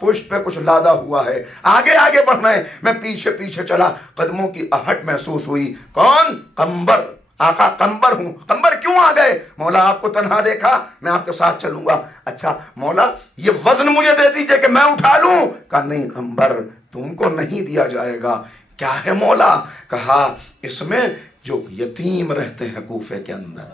پشت پہ کچھ لادا ہوا ہے، آگے آگے بڑھنا ہے۔ میں پیچھے پیچھے چلا، قدموں کی آہٹ محسوس ہوئی، کون؟ قمبر، آقا قمبر ہوں۔ قمبر کیوں آ گئے؟ مولا آپ کو تنہا دیکھا، میں آپ کے ساتھ چلوں گا۔ اچھا مولا یہ وزن مجھے دے دیجئے کہ میں اٹھا لوں۔ کہا نہیں قمبر تم کو نہیں دیا جائے گا۔ کیا ہے مولا؟ کہا اس میں جو یتیم رہتے ہیں کوفے کے اندر،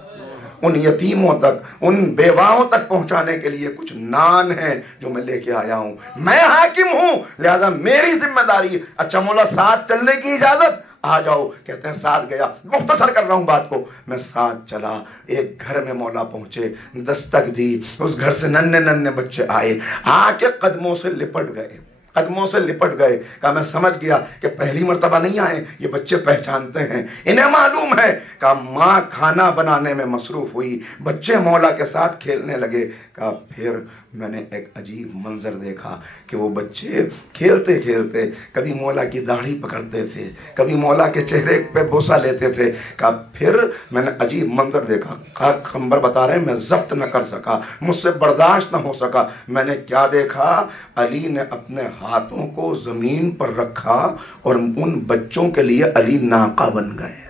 ان یتیموں تک، ان بیواؤں تک پہنچانے کے لیے کچھ نان ہیں جو میں لے کے آیا ہوں، میں حاکم ہوں لہذا میری ذمہ داری ہے۔ اچھا مولا ساتھ چلنے کی اجازت؟ آ جاؤ۔ کہتے ہیں ساتھ گیا، مختصر کر رہا ہوں بات کو، میں ساتھ چلا، ایک گھر میں مولا پہنچے، دستک دی، اس گھر سے ننھے ننھے بچے آئے، آ کے قدموں سے لپٹ گئے، قدموں سے لپٹ گئے۔ کہا میں سمجھ گیا کہ پہلی مرتبہ نہیں آئے، یہ بچے پہچانتے ہیں، انہیں معلوم ہے۔ کہا ماں کھانا بنانے میں مصروف ہوئی، بچے مولا کے ساتھ کھیلنے لگے۔ کہا پھر میں نے ایک عجیب منظر دیکھا کہ وہ بچے کھیلتے کھیلتے کبھی مولا کی داڑھی پکڑتے تھے، کبھی مولا کے چہرے پہ بوسہ لیتے تھے۔ کہا پھر میں نے عجیب منظر دیکھا۔ کہا قمبر بتا رہے ہیں میں ضبط نہ کر سکا، مجھ سے برداشت نہ ہو سکا۔ میں نے کیا دیکھا؟ علی نے اپنے ہاتھوں کو زمین پر رکھا اور ان بچوں کے لیے علی ناقہ بن گئے،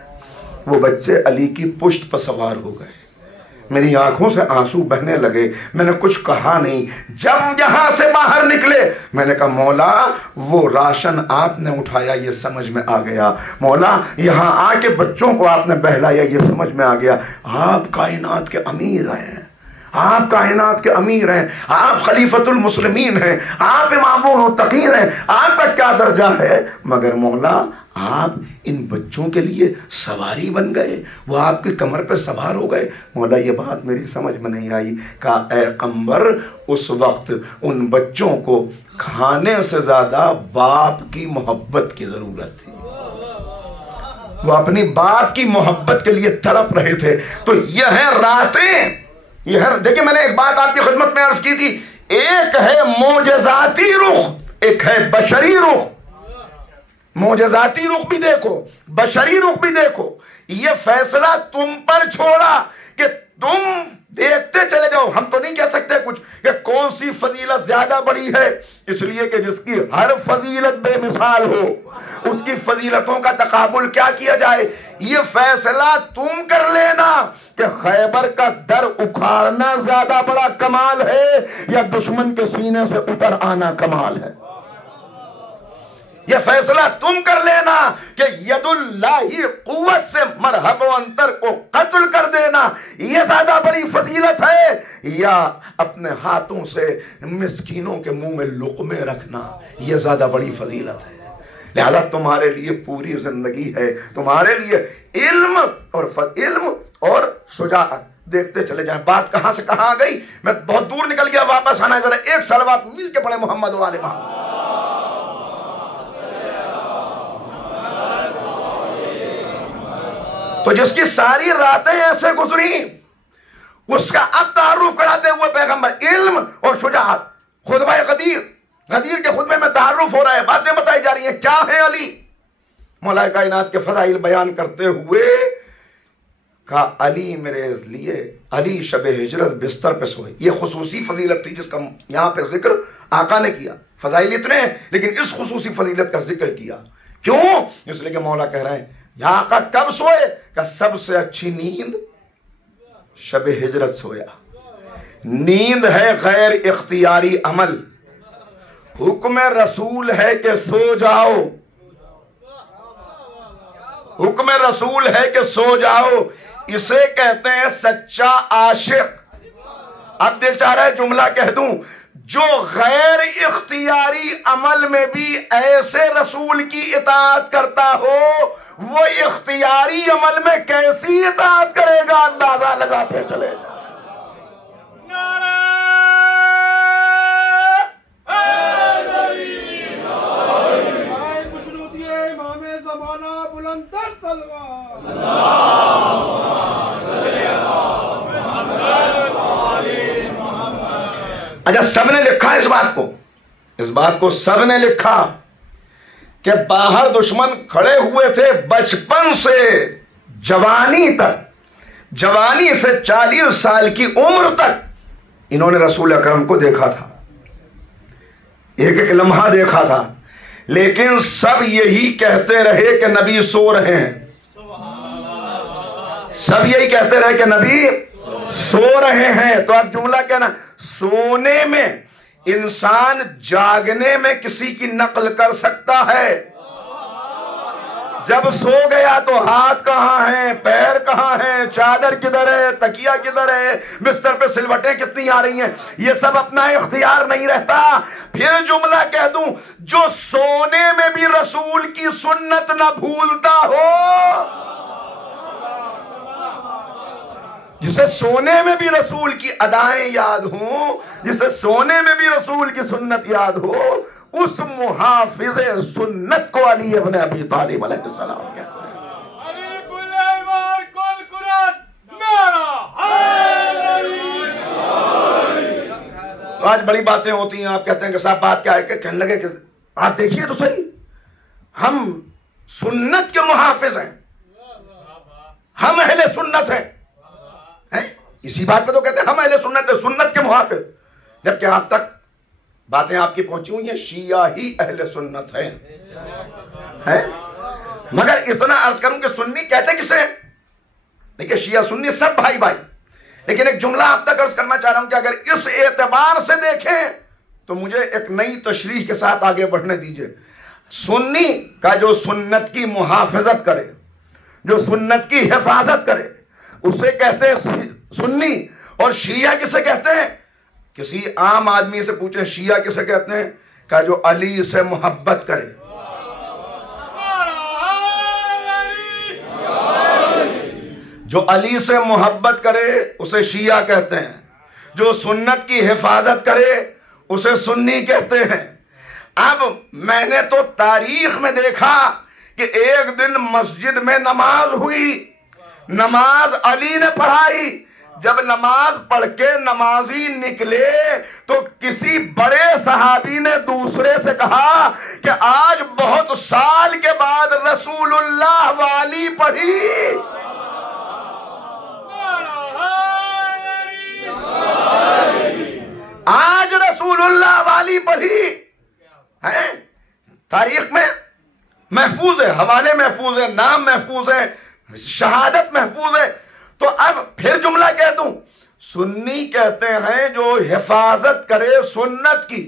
وہ بچے علی کی پشت پر سوار ہو گئے۔ میری آنکھوں سے آنسو بہنے لگے، میں نے کچھ کہا نہیں۔ جب یہاں سے باہر نکلے میں نے کہا مولا وہ راشن آپ نے اٹھایا یہ سمجھ میں آ گیا، مولا یہاں آ کے بچوں کو آپ نے بہلایا یہ سمجھ میں آ گیا، آپ کائنات کے امیر ہیں، آپ کائنات کے امیر ہیں، آپ خلیفۃ المسلمین ہیں، آپ امام المتقین ہیں، آپ کا کیا درجہ ہے، مگر مولا آپ ان بچوں کے لیے سواری بن گئے، وہ آپ کی کمر پہ سوار ہو گئے۔ مولا یہ بات میری سمجھ میں نہیں آئی۔ کہا اے قمبر اس وقت ان بچوں کو کھانے سے زیادہ باپ کی محبت کی ضرورت تھی، وہ اپنی باپ کی محبت کے لیے تڑپ رہے تھے۔ تو یہ ہیں راتیں، یہ ہے، دیکھیں میں نے ایک بات آپ کی خدمت میں عرض کی تھی، ایک ہے معجزاتی رخ، ایک ہے بشری رخ۔ معجزاتی رخ بھی دیکھو، بشری رخ بھی دیکھو۔ یہ فیصلہ تم پر چھوڑا کہ تم دیکھتے چلے جاؤ، ہم تو نہیں کہہ سکتے کچھ کہ کون سی فضیلت زیادہ بڑی ہے، اس لیے کہ جس کی ہر فضیلت بے مثال ہو اس کی فضیلتوں کا تقابل کیا کیا جائے۔ یہ فیصلہ تم کر لینا کہ خیبر کا در اکھاڑنا زیادہ بڑا کمال ہے یا دشمن کے سینے سے اتر آنا کمال ہے۔ یہ فیصلہ تم کر لینا کہ ید اللہ قوت سے مرحب و انتر کو قتل کر دینا یہ زیادہ بڑی فضیلت ہے یا اپنے ہاتھوں سے مسکینوں کے منہ میں لقمے رکھنا یہ زیادہ بڑی فضیلت ہے۔ لہذا تمہارے لیے پوری زندگی ہے، تمہارے لیے علم اور شجاعت۔ دیکھتے چلے جائیں، بات کہاں سے کہاں آ گئی، میں بہت دور نکل گیا، واپس آنا ہے، ذرا ایک صلوات مل کے پڑھیں محمد و آل محمد۔ تو جس کی ساری راتیں ایسے گزری اس کا اب تعارف کراتے ہوئے پیغمبر علم اور شجاعت، خطبہ غدیر کے خطبے میں تعارف ہو رہا ہے، باتیں بتائی جا رہی ہیں، کیا ہے علی؟ مولا کائنات کے فضائل بیان کرتے ہوئے کہا علی میرے لیے، علی شب ہجرت بستر پہ سوئے، یہ خصوصی فضیلت تھی جس کا یہاں پہ ذکر آقا نے کیا۔ فضائل اتنے ہیں لیکن اس خصوصی فضیلت کا ذکر کیا کیوں؟ اس لیے کہ مولا کہہ رہے ہیں یا آقا کب سوئے؟ کہ سب سے اچھی نیند شب ہجرت سویا. نیند ہے غیر اختیاری عمل، حکم رسول ہے کہ سو جاؤ، حکم رسول ہے کہ سو جاؤ. اسے کہتے ہیں سچا عاشق. اب دیکھ چاہ رہا ہے جملہ کہہ دوں، جو غیر اختیاری عمل میں بھی ایسے رسول کی اطاعت کرتا ہو، وہ اختیاری عمل میں کیسی اطاعت کرے گا اندازہ لگاتے چلے جا. اچھا سب نے لکھا اس بات کو سب نے لکھا کہ باہر دشمن کھڑے ہوئے تھے بچپن سے جوانی تک، جوانی سے 40 سال کی عمر تک انہوں نے رسول اکرم کو دیکھا تھا، ایک ایک لمحہ دیکھا تھا، لیکن سب یہی کہتے رہے کہ نبی سو رہے ہیں. سب یہی کہتے رہے کہ نبی سو رہے ہیں. تو اب جملہ کہنا، سونے میں انسان جاگنے میں کسی کی نقل کر سکتا ہے. جب سو گیا تو ہاتھ کہاں ہیں، پیر کہاں ہیں، چادر کدھر ہے، تکیہ کدھر ہے، بستر پہ سلوٹیں کتنی آ رہی ہیں، یہ سب اپنا اختیار نہیں رہتا. پھر جملہ کہہ دوں، جو سونے میں بھی رسول کی سنت نہ بھولتا ہو، جسے سونے میں بھی رسول کی ادائیں یاد ہوں، جسے سونے میں بھی رسول کی سنت یاد ہو، اس محافظ سنت کو علی ابن ابی طالب علیہ السلام کہتے ہیں. آج بڑی باتیں ہوتی ہیں، آپ کہتے ہیں کہ صاحب بات کیا ہے، کہ کہنے لگے کہ آپ دیکھیے تو صحیح، ہم سنت کے محافظ ہیں، ہم اہل سنت ہیں. اسی بات پہ تو کہتے ہیں ہم اہل سنت ہیں، سنت کے محافظ، جبکہ آج تک باتیں آپ کی پہنچی ہوئی ہیں شیعہ ہی اہل سنت ہیں. مگر اتنا عرض کروں کہ سنی کہتے کسے ہیں؟ دیکھیں شیعہ سنی سب بھائی بھائی، لیکن ایک جملہ آپ تک عرض کرنا چاہ رہا ہوں کہ اگر اس اعتبار سے دیکھیں تو مجھے ایک نئی تشریح کے ساتھ آگے بڑھنے دیجئے. سنی کا جو سنت کی محافظت کرے، جو سنت کی حفاظت کرے، اسے کہتے ہیں سنی. اور شیعہ کسے کہتے ہیں؟ کسی عام آدمی سے پوچھیں شیعہ کسے کہتے ہیں؟ کہ جو علی سے محبت کرے. جو علی سے محبت کرے اسے شیعہ کہتے ہیں. جو سنت کی حفاظت کرے اسے سنی کہتے ہیں. اب میں نے تو تاریخ میں دیکھا کہ ایک دن مسجد میں نماز ہوئی، نماز علی نے پڑھائی. جب نماز پڑھ کے نمازی نکلے تو کسی بڑے صحابی نے دوسرے سے کہا کہ آج بہت سال کے بعد رسول اللہ والی پڑھی. آج رسول اللہ والی پڑھی. تاریخ میں محفوظ ہے، حوالے محفوظ ہے، نام محفوظ ہے، شہادت محفوظ ہے. تو اب پھر جملہ کہہ دوں، سنی کہتے ہیں جو حفاظت کرے سنت کی،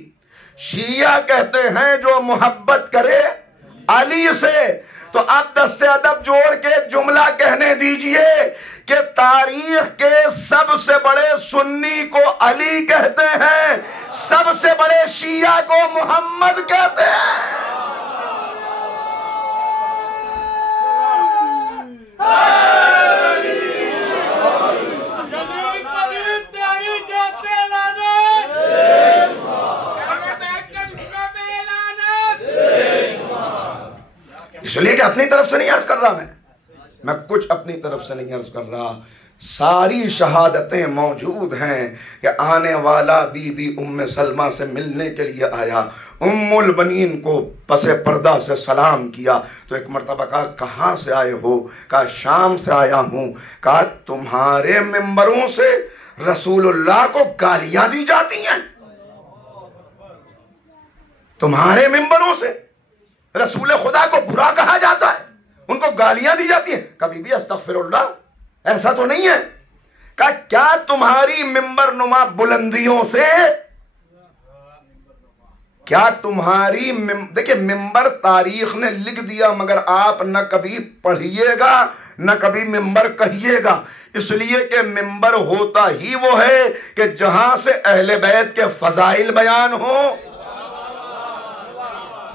شیعہ کہتے ہیں جو محبت کرے علی سے. تو اب دست ادب جوڑ کے جملہ کہنے دیجئے کہ تاریخ کے سب سے بڑے سنی کو علی کہتے ہیں، سب سے بڑے شیعہ کو محمد کہتے ہیں. اس لیے کہ اپنی طرف سے نہیں عرض کر رہا، میں کچھ اپنی طرف سے نہیں عرض کر رہا. ساری شہادتیں موجود ہیں کہ آنے والا بی بی ام سلمہ سے ملنے کے لیے آیا، ام البنین کو پس پردہ سے سلام کیا. تو ایک مرتبہ کہا کہاں سے آئے ہو؟ کہا شام سے آیا ہوں. کہا تمہارے ممبروں سے رسول اللہ کو گالیاں دی جاتی ہیں؟ تمہارے ممبروں سے رسول خدا کو برا کہا جاتا ہے, ان کو گالیاں دی جاتی ہیں, کبھی بھی استغفر اللہ ایسا تو نہیں ہے. کہا کیا تمہاری ممبر نما بلندیوں سے, کیا تمہاری دیکھیں ممبر تاریخ نے لکھ دیا, مگر آپ نہ کبھی پڑھیے گا نہ کبھی ممبر کہیے گا, اس لیے کہ ممبر ہوتا ہی وہ ہے کہ جہاں سے اہل بیت کے فضائل بیان ہو,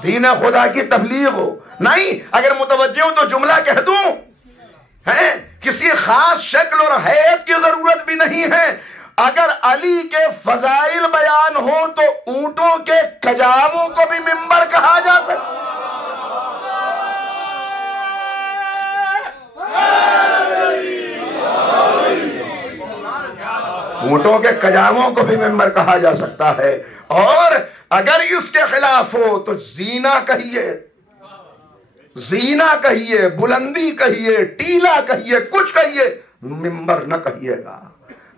دین خدا کی تبلیغ ہو. نہیں, اگر متوجہ ہوں تو جملہ کہہ دوں, ہے کسی خاص شکل اور حیت کی ضرورت بھی نہیں ہے. اگر علی کے فضائل بیان ہو تو اونٹوں کے کجاووں کو بھی ممبر کہا جا سکتا, اونٹوں کے کجاووں کو بھی ممبر کہا جا سکتا ہے. اور اگر اس کے خلاف ہو تو زینا کہیے, زینا کہیے, بلندی کہیے, ٹیلا کہیے, کچھ کہیے, ممبر نہ کہیے گا.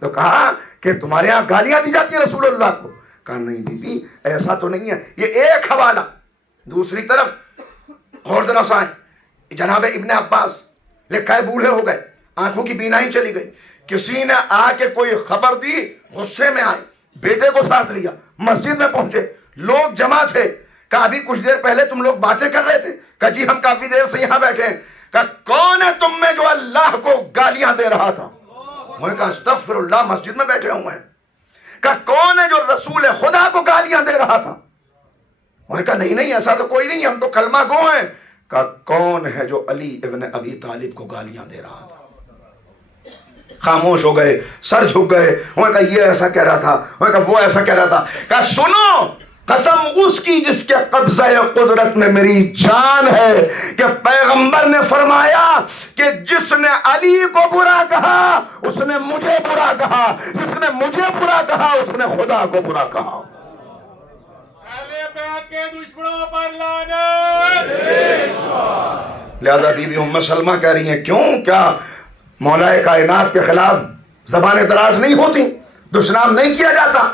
تو کہا کہ تمہارے ہاں گالیاں دی جاتی ہیں رسول اللہ کو. کہا نہیں بی بی ایسا تو نہیں ہے. یہ ایک حوالہ. دوسری طرف اور ذرا سائیں, جناب ابن عباس لکھا ہے بوڑھے ہو گئے, آنکھوں کی بینائی چلی گئی, کسی نے آ کے کوئی خبر دی, غصے میں آئے, بیٹے کو ساتھ لیا, مسجد میں پہنچے, لوگ جمع تھے. کہا ابھی کچھ دیر پہلے تم لوگ باتیں کر رہے تھے. کہا جی ہم کافی دیر سے یہاں بیٹھے ہیں. کہا کون ہے تم میں جو اللہ کو گالیاں دے رہا تھا؟ انہوں نے کہا استغفر اللہ, مسجد میں بیٹھے ہوئے ہیں. کہا کون ہے جو رسول خدا کو گالیاں دے رہا تھا؟ انہوں نے کہا نہیں نہیں ایسا تو کوئی نہیں, ہم تو کلمہ گو ہیں. کہا کون ہے جو علی ابن ابی طالب کو گالیاں دے رہا تھا؟ خاموش ہو گئے, سر جھک گئے. انہوں نے کہا یہ ایسا کہہ رہا تھا, انہوں نے کہا وہ ایسا کہہ رہا تھا. کہا سنو, قسم اس کی جس کے قبضہ قدرت میں میری جان ہے کہ پیغمبر نے فرمایا کہ جس نے علی کو برا کہا اس نے مجھے برا کہا, جس نے مجھے برا کہا اس نے خدا کو برا کہا. اہل بیت کے دشمنوں پر لعنت. لہذا بی بی ام سلمہ کہہ رہی ہیں کیوں, کیا مولا کائنات کے خلاف زبانیں دراز نہیں ہوتی, دشنام نہیں کیا جاتا؟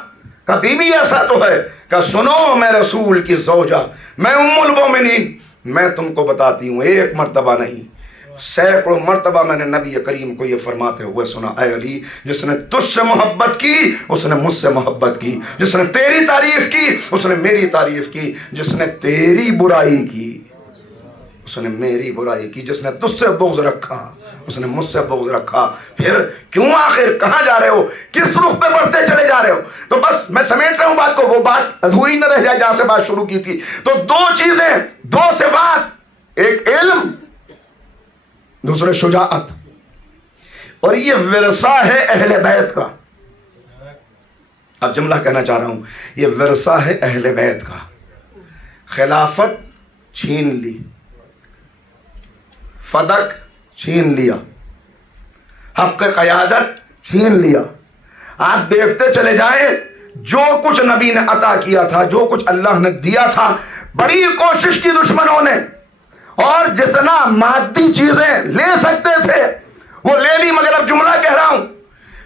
کبھی بھی ایسا تو ہے. کہ سنو میں رسول کی زوجہ, میں ام المومنین, میں تم کو بتاتی ہوں, ایک مرتبہ نہیں سینکڑوں مرتبہ میں نے نبی کریم کو یہ فرماتے ہوئے سنا, اے علی جس نے تجھ سے محبت کی اس نے مجھ سے محبت کی, جس نے تیری تعریف کی اس نے میری تعریف کی, جس نے تیری برائی کی اس نے میری برائی کی, جس نے تجھ سے بغض رکھا اس نے مجھ سے بغض رکھا. پھر کیوں آخر کہاں جا رہے ہو, کس رخ پہ بڑھتے چلے جا رہے ہو؟ تو بس میں سمیٹ رہا ہوں بات کو, وہ بات ادھوری نہ رہ جائے جہاں سے بات شروع کی تھی. تو دو چیزیں, دو صفات, ایک علم دوسرے شجاعت, اور یہ ورثہ ہے اہل بیت کا. اب جملہ کہنا چاہ رہا ہوں, یہ ورثہ ہے اہل بیت کا. خلافت چھین لی, فدق چھین لیا, حق قیادت چھین لیا. آپ دیکھتے چلے جائیں جو کچھ نبی نے عطا کیا تھا, جو کچھ اللہ نے دیا تھا, بڑی کوشش کی دشمنوں نے, اور جتنا مادی چیزیں لے سکتے تھے وہ لے لی. مگر اب جملہ کہہ رہا ہوں,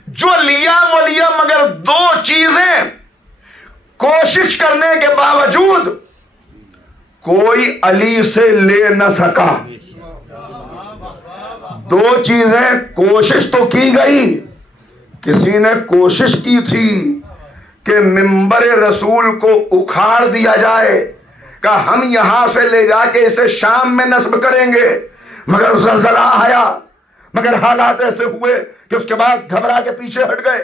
جو لیا وہ لیا, مگر دو چیزیں کوشش کرنے کے باوجود کوئی علی سے لے نہ سکا. دو چیزیں کوشش تو کی گئی, کسی نے کوشش کی تھی کہ منبر رسول کو اکھاڑ دیا جائے, کہ ہم یہاں سے لے جا کے اسے شام میں نصب کریں گے, مگر زلزلہ آیا, مگر حالات ایسے ہوئے کہ اس کے بعد گھبرا کے پیچھے ہٹ گئے.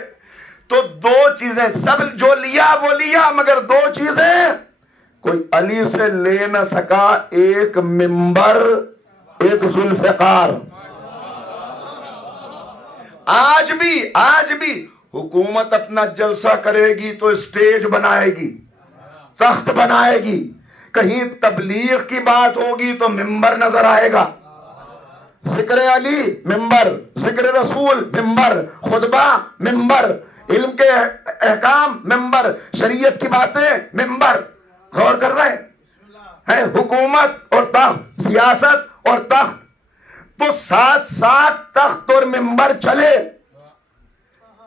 تو دو چیزیں, سب جو لیا وہ لیا, مگر دو چیزیں کوئی علی سے لے نہ سکا, ایک منبر, ایک ذوالفقار. آج بھی حکومت اپنا جلسہ کرے گی تو اسٹیج بنائے گی, تخت بنائے گی, کہیں تبلیغ کی بات ہوگی تو منبر نظر آئے گا. ذکر علی منبر, ذکر رسول منبر, خطبہ منبر, علم کے احکام منبر, شریعت کی باتیں منبر. غور کر رہے ہیں, حکومت اور تخت, سیاست اور تخت, تو ساتھ ساتھ تخت اور منبر چلے,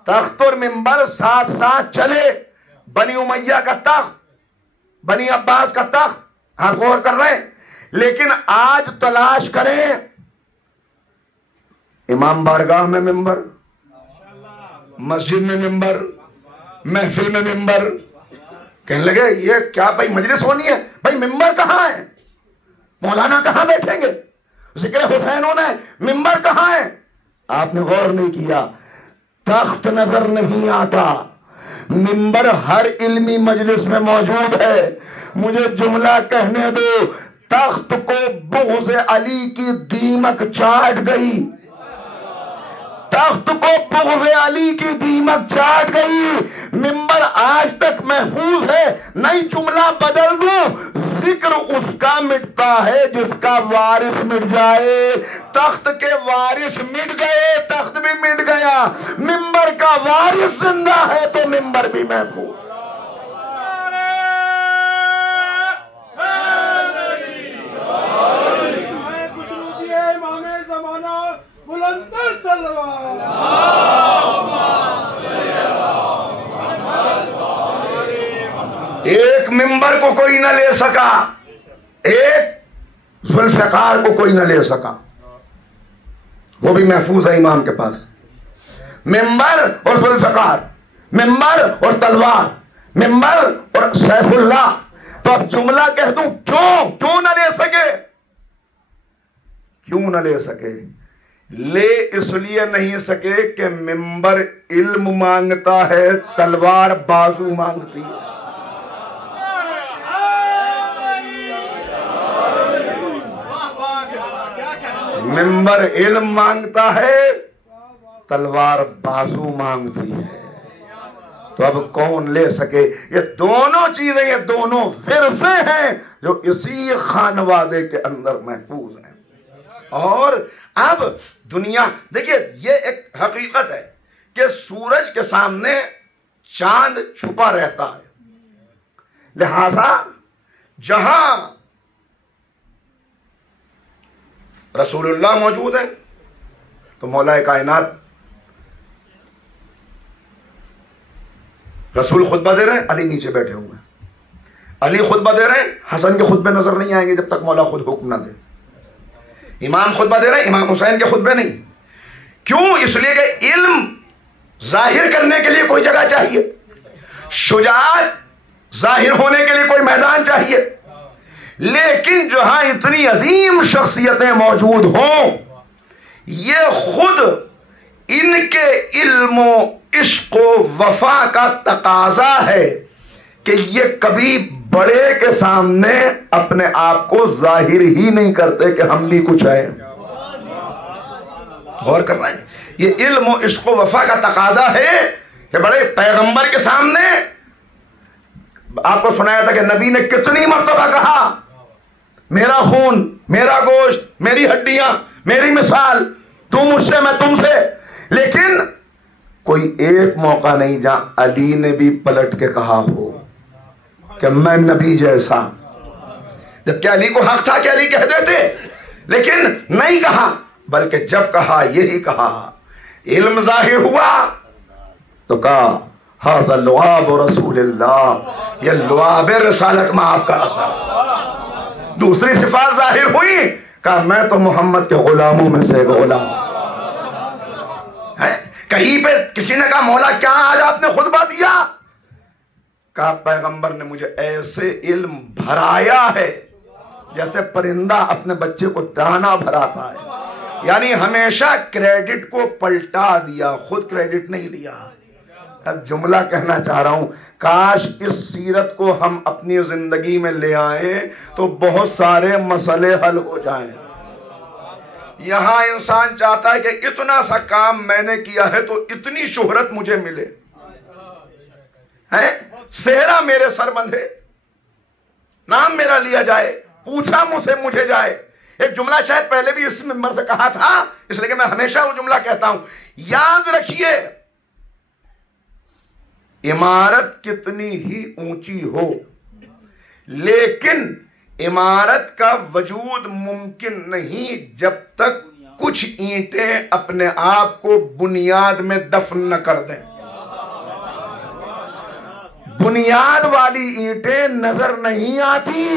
تخت اور منبر ساتھ ساتھ چلے. بنی امیہ کا تخت, بنی عباس کا تخت, آپ غور کر رہے ہیں, لیکن آج تلاش کریں امام بارگاہ میں ممبر، مسجد میں ممبر، محفل میں ممبر. کہنے لگے یہ کیا بھائی مجلس ہونی ہے؟ بھائی ممبر کہاں ہے؟ مولانا کہاں بیٹھیں گے؟ ذکر حسین ہونا ہے، ممبر کہاں ہے؟ آپ نے غور نہیں کیا. تخت نظر نہیں آتا، ممبر ہر علمی مجلس میں موجود ہے. مجھے جملہ کہنے دو، تخت کو بغض علی کی دیمک چاٹ گئی، تخت کو بغض علی کی دیمک چاٹ گئی. ممبر آج تک محفوظ ہے. نئی جملہ بدل دوں، ذکر اس کا مٹتا ہے جس کا وارث مٹ جائے. تخت کے وارث مٹ گئے، تخت بھی مٹ گیا. ممبر کا وارث زندہ ہے تو ممبر بھی محفوظ. ایک ممبر کو کوئی نہ لے سکا، ایک ذوالفقار کو کوئی نہ لے سکا، وہ بھی محفوظ ہے امام کے پاس. ممبر اور ذوالفقار، ممبر اور تلوار، ممبر اور سیف اللہ. تو اب جملہ کہہ دوں، کیوں نہ لے سکے؟ کیوں نہ لے سکے؟ لے اس لیے نہیں سکے کہ ممبر علم مانگتا ہے، تلوار بازو مانگتی ہے. ممبر علم مانگتا ہے، تلوار بازو مانگتی ہے. تو اب کون لے سکے؟ یہ دونوں چیزیں، یہ دونوں ورثے ہیں جو اسی خانوادے کے اندر محفوظ ہیں. اور اب دنیا دیکھیے، یہ ایک حقیقت ہے کہ سورج کے سامنے چاند چھپا رہتا ہے. لہذا جہاں رسول اللہ موجود ہے تو مولا کائنات رسول خطبہ دے رہے ہیں، علی نیچے بیٹھے ہوئے ہیں. علی خطبہ دے رہے ہیں، حسن کے خطبے نظر نہیں آئیں گے جب تک مولا خود حکم نہ دے. امام خطبہ دے رہے ہیں، امام حسین کے خطبے نہیں. کیوں؟ اس لیے کہ علم ظاہر کرنے کے لیے کوئی جگہ چاہیے، شجاعت ظاہر ہونے کے لیے کوئی میدان چاہیے. لیکن جہاں اتنی عظیم شخصیتیں موجود ہوں، یہ خود ان کے علم و عشق و وفا کا تقاضا ہے کہ یہ کبھی بڑے کے سامنے اپنے آپ کو ظاہر ہی نہیں کرتے کہ ہم بھی کچھ ہیں. غور کر رہے ہیں؟ یہ علم و عشق و وفا کا تقاضا ہے کہ بڑے پیغمبر کے سامنے. آپ کو سنایا تھا کہ نبی نے کتنی مرتبہ کہا، میرا خون، میرا گوشت، میری ہڈیاں، میری مثال، تم مجھ سے میں تم سے. لیکن کوئی ایک موقع نہیں جہاں علی نے بھی پلٹ کے کہا ہو کہ میں نبی جیسا. جبکہ علی کو حق تھا کہ علی کہہ دیتے، لیکن نہیں کہا. بلکہ جب کہا یہی کہا، علم ظاہر ہوا تو کہا ھذا لعاب رسول اللہ، یہ لعاب رسالت میں آپ کا اثر. دوسری صفات ظاہر ہوئی، کہا میں تو محمد کے غلاموں میں سے غلام. کہیں پہ کسی نے کہا مولا کیا آج آپ نے خطبہ دیا؟ کہا پیغمبر نے مجھے ایسے علم بھرایا ہے جیسے پرندہ اپنے بچے کو دانا بھراتا ہے. یعنی ہمیشہ کریڈٹ کو پلٹا دیا، خود کریڈٹ نہیں لیا. اب جملہ کہنا چاہ رہا ہوں، کاش اس سیرت کو ہم اپنی زندگی میں لے آئیں تو بہت سارے مسئلے حل ہو جائیں. یہاں انسان چاہتا ہے کہ اتنا سا کام میں نے کیا ہے تو اتنی شہرت مجھے ملے، صحرا میرے سر بندھے، نام میرا لیا جائے، پوچھا مجھے جائے. ایک جملہ شاید پہلے بھی اس ممبر سے کہا تھا، اس لیے کہ میں ہمیشہ وہ جملہ کہتا ہوں. یاد رکھیے، عمارت کتنی ہی اونچی ہو، لیکن عمارت کا وجود ممکن نہیں جب تک کچھ اینٹیں اپنے آپ کو بنیاد میں دفن نہ کر دیں. بنیاد والی اینٹیں نظر نہیں آتی،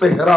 13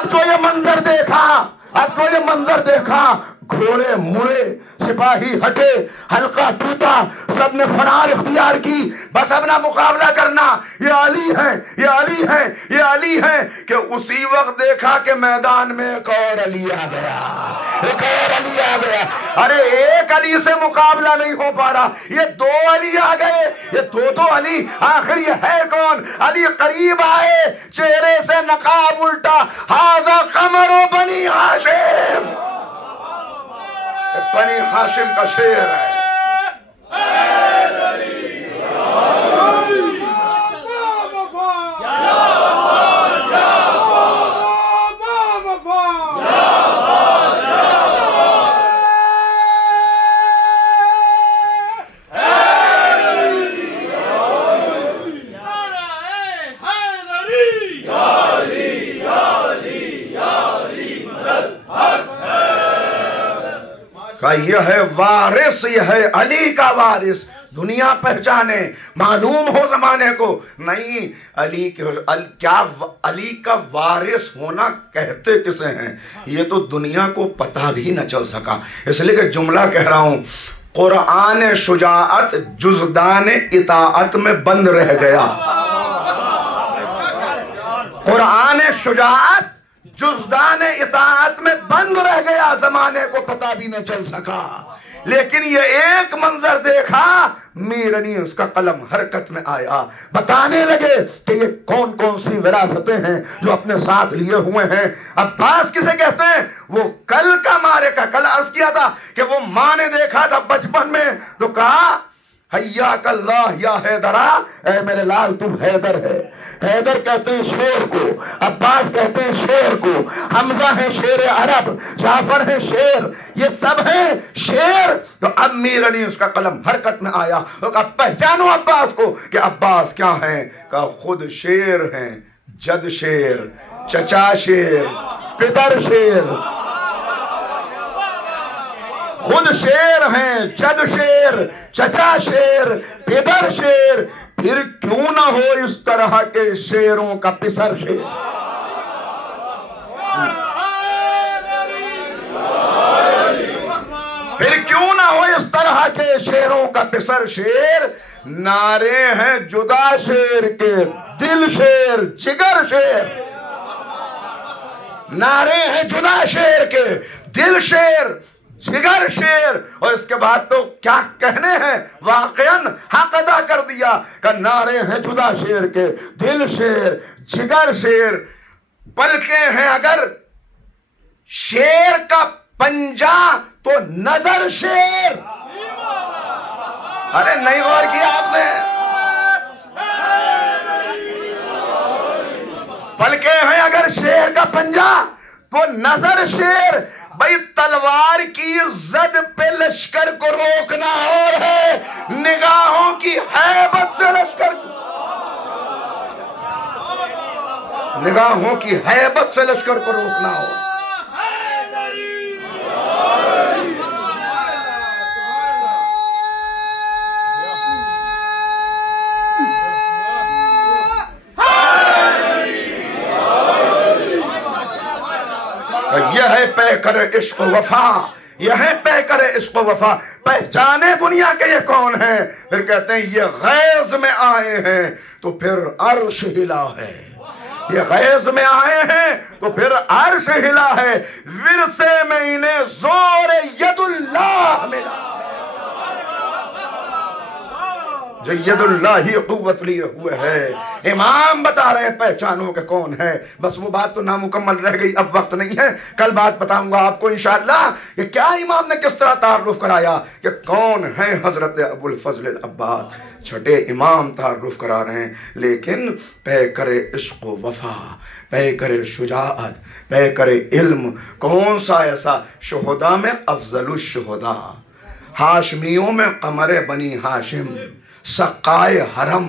اب جو یہ منظر دیکھا، اب جو یہ منظر دیکھا، گھوڑے مڑے، سپاہی ہٹے، حلقہ ٹوٹا، سب نے فرار اختیار کی، بس اب نہ مقابلہ کرنا، یہ علی ہے، یہ علی ہے، یہ علی ہے، کہ اسی وقت دیکھا کہ میدان میں ایک اور علی آ گیا، ایک اور علی آ گیا۔ ارے ایک علی سے مقابلہ نہیں ہو پا رہا، یہ دو علی آ گئے، یہ دو علی، آخر یہ ہے کون؟ علی قریب آئے، چہرے سے نقاب الٹا، ھذا قمر بنی ہاشم، بنی ہاشم کا شعر ہے۔ کہ یہ ہے وارث، یہ ہے علی کا وارث، دنیا پہچانے، معلوم ہو زمانے کو، نہیں علی کیا علی کا وارث ہونا کہتے کسے ہیں، یہ تو دنیا کو پتہ بھی نہ چل سکا۔ اس لیے کہ جملہ کہہ رہا ہوں، قرآن شجاعت جزدان اطاعت میں بند رہ گیا، قرآن شجاعت جزدان اطاعت میں بند رہ گیا، زمانے کو پتہ بھی نہ چل سکا۔ لیکن یہ ایک منظر دیکھا، میرنی اس کا قلم حرکت میں آیا، بتانے لگے کہ یہ کون کون سی وراثتیں ہیں جو اپنے ساتھ لیے ہوئے ہیں۔ عباس کسے کہتے ہیں؟ وہ کل کا مارے کا، کل عرض کیا تھا کہ وہ ماں نے دیکھا تھا بچپن میں تو کہا حیاک اللہ یا حیدرا، اے میرے لال تو حیدر ہے۔ حیدر کہتے ہیں شیر کو، عباس کہتے ہیں شیر کو، حمزہ ہے شیر عرب، جعفر ہے شیر، یہ سب ہیں شیر۔ تو اب میر علی اس کا قلم حرکت میں آیا، اب پہچانو عباس کو کہ عباس کیا ہیں، کہ خود شیر ہیں، جد شیر، چچا شیر، پدر شیر، خود شیر ہیں، جد شیر، چچا شیر، پدر شیر، پھر کیوں نہ ہو اس طرح کے شیروں کا پسر شیر۔ پھر کیوں نہ ہو اس طرح کے شیروں کا پسر شیر، نعرے ہیں جدا شیر کے، دل شیر، جگر شیر، نعرے ہیں جدا شیر کے، دل شیر، جگر شیر۔ اور اس کے بعد تو کیا کہنے ہیں، واقعاً حق ادا کر دیا کہ نعرے ہیں جدا شیر کے، دل شیر، جگر شیر، بلکہ ہیں اگر شیر کا پنجہ تو نظر شیر۔ ارے نہیں غور کیا آپ نے؟ بلکہ ہیں اگر شیر کا پنجہ تو نظر شیر۔ بھئی تلوار کی زد پہ لشکر کو روکنا اور ہے، نگاہوں کی ہیبت سے لشکر کو، نگاہوں کی ہیبت سے لشکر کو روکنا ہو۔ یہ ہے پیکر عشق و وفا، یہ ہے پیکر عشق و وفا، پہچانے دنیا کے یہ کون ہیں؟ پھر کہتے ہیں یہ غیظ میں آئے ہیں تو پھر عرش ہلا ہے، یہ غیظ میں آئے ہیں تو پھر عرش ہلا ہے، ورثے میں انہیں زور ید اللہ ملا، جو ید اللہ ہی قوت لیے ہوئے ہے۔ امام بتا رہے ہیں پہچانوں کے کون ہے، بس وہ بات تو نامکمل رہ گئی، اب وقت نہیں ہے، کل بات بتاؤں گا آپ کو انشاءاللہ کہ کیا امام نے کس طرح تعارف کرایا کہ کون ہیں حضرت ابو الفضل العباس۔ چھٹے امام تعارف کرا رہے ہیں، لیکن پے کرے عشق و وفا، پے کرے شجاعت، پے کرے علم، کون سا ایسا؟ شہداء میں افضل الشہداء، ہاشمیوں میں قمر بنی ہاشم، سقائے حرم،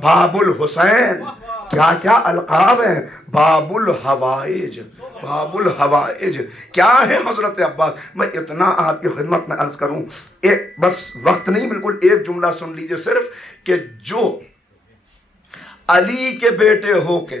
باب الحسین، کیا کیا القاب ہیں، باب الحوائج، باب الحوائج، کیا ہے حضرت عباس۔ میں اتنا آپ کی خدمت میں عرض کروں، ایک بس وقت نہیں، بالکل ایک جملہ سن لیجئے صرف، کہ جو علی کے بیٹے ہو کے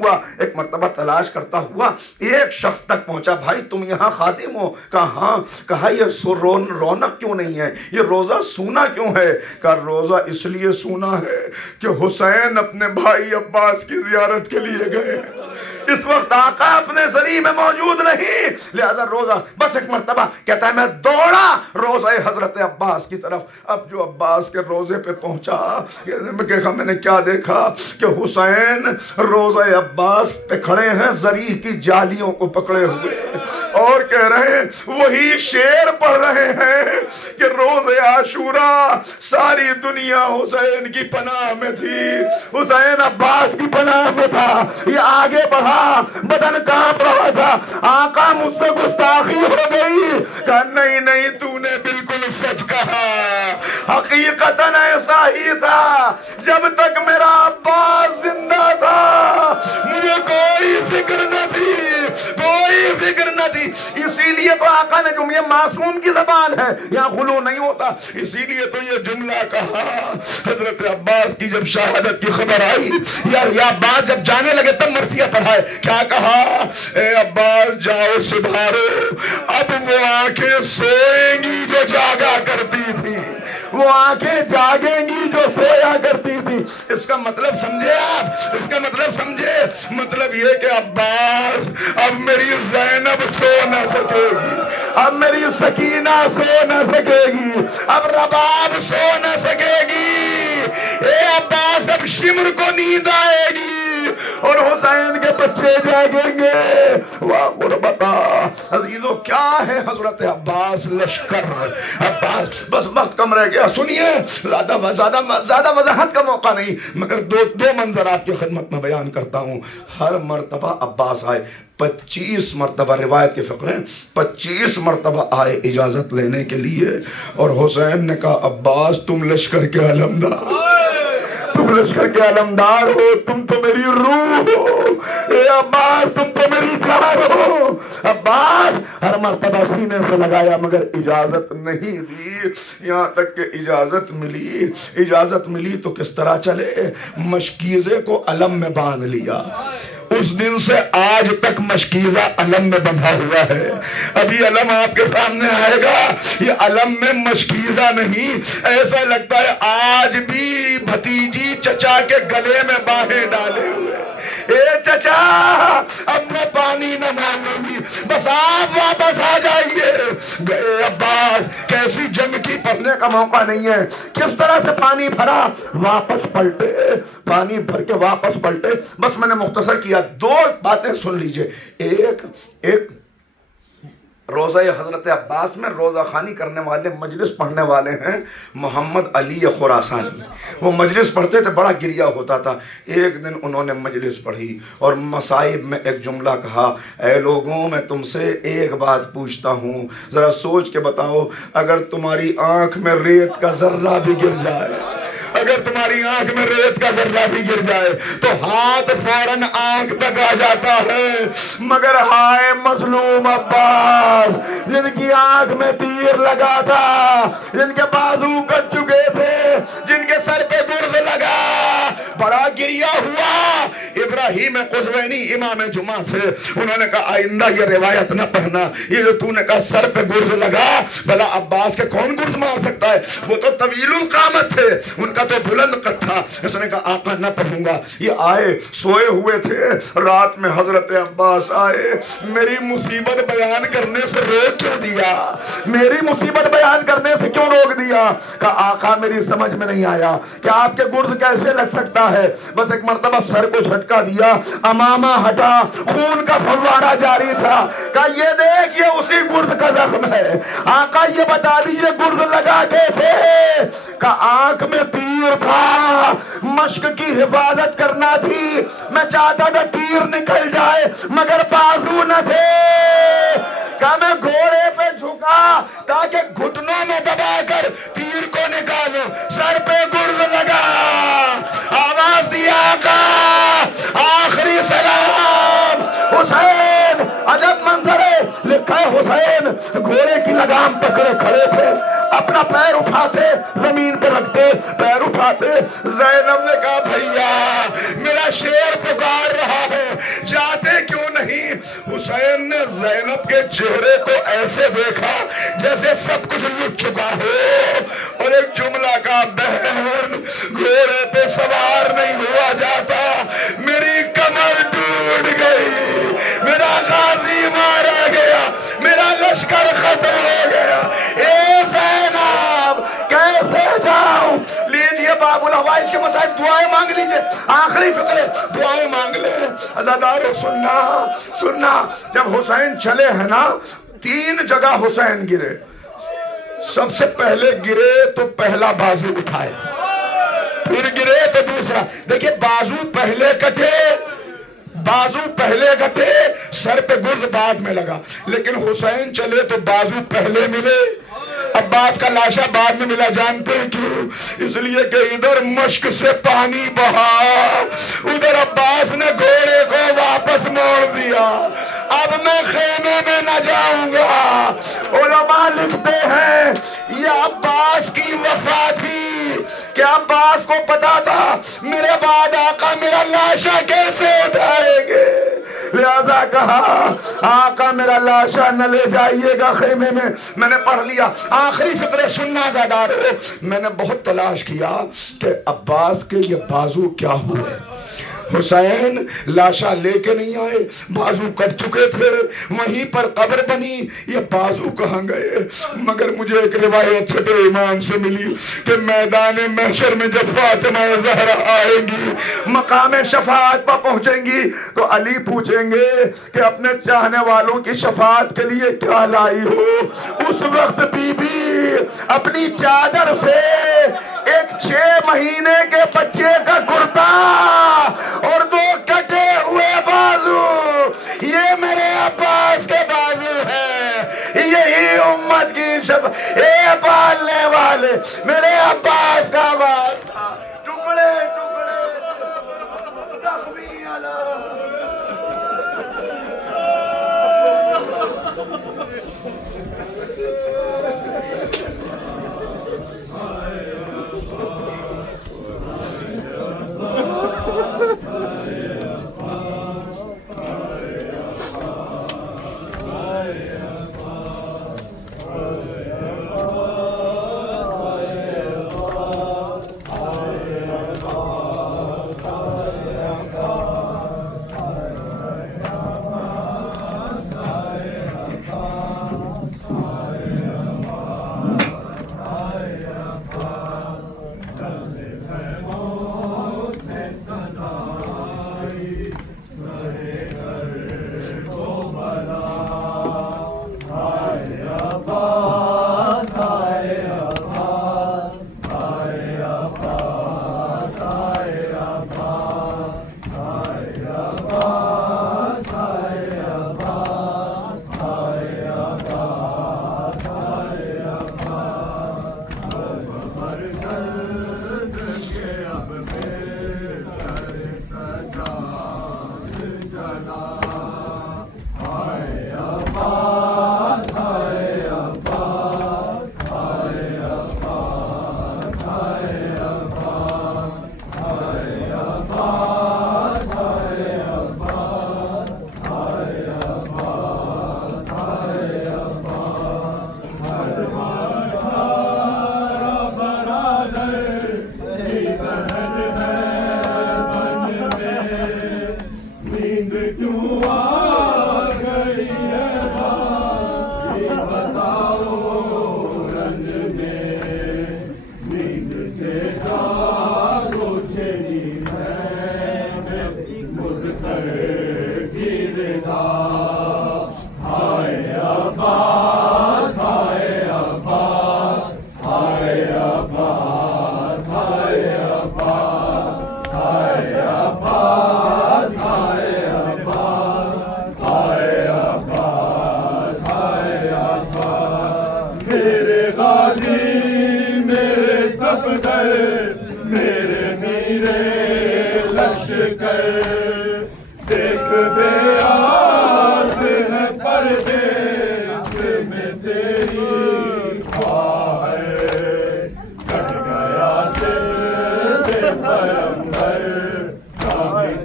ہوا ایک مرتبہ تلاش کرتا ہوا ایک شخص تک پہنچا. بھائی تم یہاں خادم ہو؟ کہا ہاں. کہا یہ رونق کیوں نہیں ہے, یہ روزہ سونا کیوں ہے؟ کہا روزہ اس لیے سونا ہے کہ حسین اپنے بھائی عباس کی زیارت کے لیے گئے, اس وقت آقا اپنے زری میں موجود نہیں, لہذا روزہ. بس ایک مرتبہ کہتا ہے میں دوڑا روزہ حضرت عباس کی طرف. اب جو عباس کے روزے پہ پہنچا, میں نے کیا دیکھا کہ حسین روزہ عباس پہ کھڑے ہیں زری کی جالیوں کو پکڑے ہوئے, اور کہہ رہے ہیں وہی شعر پڑھ رہے ہیں کہ روزے عاشوراء ساری دنیا حسین کی پناہ میں تھی, حسین عباس کی پناہ میں تھا. یہ آگے بڑھا, بدن کانپ رہا تھا. آقا مجھ سے گستاخی ہو گئی. کہا نہیں نہیں, تو نے بالکل سچ کہا, حقیقتاً ایسا ہی تھا. جب تک میرا عباس زندہ تھا مجھے کوئی فکر نہ تھی, کوئی فکر نہ تھی. اسی لیے تو آقا نے, جو یہ معصوم کی زبان ہے یہاں غلو نہیں ہوتا, اسی لیے تو یہ جملہ کہا. حضرت عباس کی جب شہادت کی خبر آئی, یا عباس جب جانے لگے تب مرثیہ پڑھائے. کیا کہا؟ اے عباس جاؤ سدھارو, اب وہ آنکھیں سوئیں گی جو جاگا کرتی تھی, وہ آنکھیں جاگیں گی جو سویا کرتی تھی. اس کا مطلب سمجھے آپ, اس کا مطلب سمجھے, مطلب یہ کہ عباس اب میری زینب سو نہ سکے گی, اب میری سکینہ سو نہ سکے گی, اب رباب سو نہ سکے گی. اے عباس اب شمر کو نیند آئے گی اور حسین کے بچے جاگیں گے. واہ غربتا عزیزو, کیا ہے حضرت عباس لشکر عباس. بس وقت کم رہ گیا, سنیے, زیادہ وضاحت کا موقع نہیں, مگر دو منظر آپ کی خدمت میں بیان کرتا ہوں. ہر مرتبہ عباس آئے, 25 مرتبہ روایت کے فقرے 25 مرتبہ آئے اجازت لینے کے لیے, اور حسین نے کہا عباس تم لشکر کے علمدار, تم لشکر کے علمدار ہو, تم تو میری روح ہو. اے عباس تم تو میری جان ہو. عباس ہر مرتبہ سینے سے لگایا مگر اجازت نہیں دی, یہاں تک کہ اجازت ملی تو کس طرح چلے, مشکیزے کو علم میں باندھ لیا. اس دن سے آج تک مشکیزہ علم میں بندھا ہوا ہے. ابھی علم آپ کے سامنے آئے گا, یہ علم میں مشکیزہ نہیں, ایسا لگتا ہے آج بھی بھتیجی چچا کے گلے میں باہیں ڈالے ہوئے. اے چچا اب میں پانی نہ مانگوں گی, بس آپ واپس آ جائیے. گئے عباس, کیسی جنگ کی, پڑھنے کا موقع نہیں ہے. کس طرح سے پانی بھرا, واپس پلٹے, پانی بھر کے واپس پلٹے. بس میں نے مختصر کیا, دو باتیں سن لیجئے. ایک روزہ حضرت عباس میں روزہ خوانی کرنے والے, مجلس پڑھنے والے ہیں محمد علی خراسانی. وہ مجلس پڑھتے تھے, بڑا گریہ ہوتا تھا. ایک دن انہوں نے مجلس پڑھی اور مصائب میں ایک جملہ کہا, اے لوگوں میں تم سے ایک بات پوچھتا ہوں, ذرا سوچ کے بتاؤ, اگر تمہاری آنکھ میں ریت کا ذرہ بھی گر جائے, اگر تمہاری آنکھ میں ریت کا ذرہ بھی گر جائے تو ہاتھ فوراً آنکھ تک آ جاتا ہے, مگر ہائے مظلوم عباس, جن کی آنکھ میں تیر لگا تھا, جن کے بازو کٹ چکے تھے, جن کے سر پہ گرز لگا, بڑا گریہ ہوا. ابراہیم قزوینی امام جمعہ تھے, انہوں نے کہا آئندہ یہ روایت نہ پڑھنا, یہ جو تو نے کہا سر پہ گرز لگا, بھلا عباس کے کون گرز مار سکتا ہے, وہ تو طویل القامت تھے, ان کا تو بلند قد تھا. اس نے کہا آقا نہ پڑھوں گا. یہ آئے, سوئے ہوئے تھے, رات میں حضرت عباس آئے, میری مصیبت بیان کرنے سے روک کیوں دیا, میری مصیبت بیان کرنے سے کیوں روک دیا. کہا آقا میری سمجھ میں نہیں آیا کہ آپ کے گرز کیسے لگ سکتا ہے. بس ایک مرتبہ سر کو جھٹکا دیا, امامہ ہٹا, خون کا فوارہ جاری تھا. کہا یہ دیکھ, یہ اسی گرز کا زخم ہے. آقا یہ بتا دیجئے گرز لگا کیسے. کہا آنکھ میں تیر تھا, مشق کی حفاظت کرنا تھی, میں چاہتا تھا تیر نکل جائے مگر بازو نہ تھے. کہا میں گھوڑے پہ جھکا تاکہ گھٹنوں میں دبا کر تیر کو نکالوں, سر پہ گرز لگا, آواز دیا آقا آخری سلام. حسین عجب منظر ہے, لکھا ہے حسین گھوڑے کی لگام پکڑے کھڑے تھے, اپنا پیر اٹھاتے زمین پہ رکھتے, پیر اٹھاتے. زینب نے کہا بھیا میرا شیر پکار رہا ہے, جاتے کیوں نہیں؟ حسین نے زینب کے چہرے کو ایسے دیکھا جیسے سب کچھ لٹ چکا ہو، اور ایک جملہ کا، بہن گھوڑے پہ سوار نہیں ہوا جاتا، میری کمر ٹوٹ گئی، میرا غازی مارا گیا، میرا لشکر ختم ہو گیا، اے زینب کیسے جاؤں؟ لیجئے باب الحوائج کے مسائل، دعائیں مانگ لیجئے، آخری فقرے دعائیں مانگ لیں۔ عزادارو سننا، جب حسین چلے ہیں نا 3 جگہ حسین گرے، سب سے پہلے گرے تو پہلا بازو اٹھائے، پھر گرے تو دوسرا، دیکھیں بازو پہلے کٹے، سر پہ گرز بعد میں لگا، لیکن حسین چلے تو بازو پہلے ملے، عباس کا لاشا بعد میں ملا۔ جانتے ہیں کیوں؟ اس لیے کہ ادھر مشک سے پانی بہا، ادھر عباس نے گھوڑے کو واپس موڑ دیا، اب میں خیمے میں نہ جاؤں گا۔ علماء لکھتے ہیں یہ عباس کی وفا تھی کہ عباس کو پتا تھا میرے بعد آقا میرا لاشا کیسے اٹھائیں گے، لہذا کہا آقا میرا لاشا نہ لے جائیے گا خیمے میں۔ میں نے پڑھ لیا آخری فقرے، سننا زادارو، میں نے بہت تلاش کیا کہ عباس کے یہ بازو کیا ہوئے۔ حسین لاشا لے کے نہیں آئے، بازو کٹ چکے تھے، وہیں پر قبر بنی، یہ بازو کہاں گئے؟ مگر مجھے ایک روایت چھٹے امام سے ملی کہ میدان محشر میں جب فاطمہ زہرا آئیں گی، مقام شفاعت پر پہنچیں گی، تو علی پوچھیں گے کہ اپنے چاہنے والوں کی شفاعت کے لیے کیا لائی ہو؟ اس وقت بی بی اپنی چادر سے ایک 6 مہینے کے بچے کا کرتا اور 2 کٹے ہوئے بازو، یہ میرے عباس کے بازو ہیں، یہی امت کی اے پالنے والے میرے عباس کا باز تھا، ٹکڑے زخمی علم۔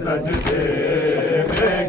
سجدے میں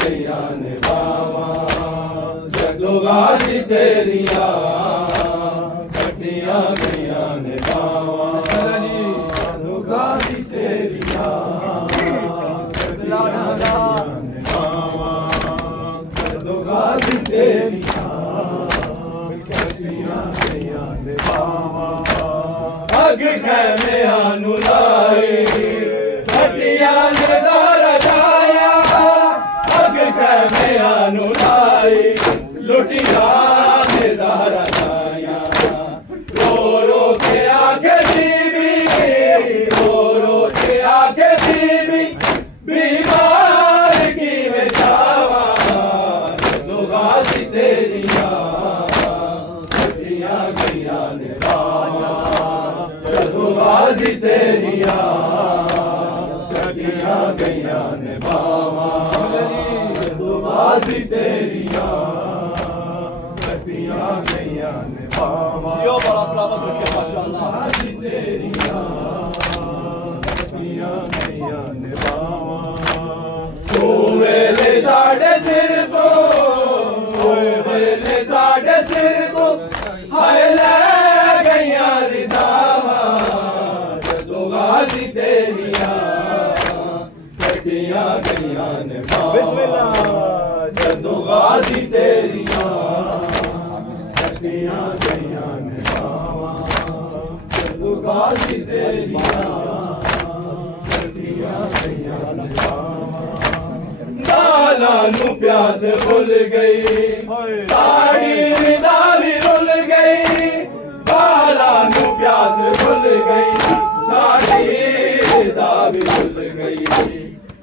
گئیاں نے باواں جدو غازی تیریاں کٹیاں گئیاں نے باواں جدو غازی تیریاں کٹیاں گئیاں نے باواں جدو غازی تیریاں کٹیاں گئیاں نے باواں اگ خیمے آنو لائے کٹیاں نے زہرا جایا اگ خیمے آنو لائے لٹیاں نے زہرا جایا رو رو کے آکے بی بی رو رو کے آکے بی بی بیمار کی میں جاواں جدو غازی تیریاں کٹیاں گئیاں نے باواں جدو غازی تیریاں کٹیاں گئیاں نے باواں جدو غازی تیریاں کٹیاں گئیاں نے باواں جو بڑا سلامت رکھے ماشاءاللہ غازی تیریاں کٹیاں گئیاں نے باواں تو ویلے ساڈے سر تو ویلے ساڈے سر تو ہائے لے گئیاں رداواں جدو غازی تیریاں کٹیاں گئیاں نے باواں جدو غازی تیریاں کٹیاں گئیاں نے باواں جدو غازی تیریاں کٹیاں گئیاں نے باواں لالا نو پیاس بھول گئی ساڑی ردا بھی رول گئی لالا نو پیاس بھول گئی ساڑی ردا بھی رول گئی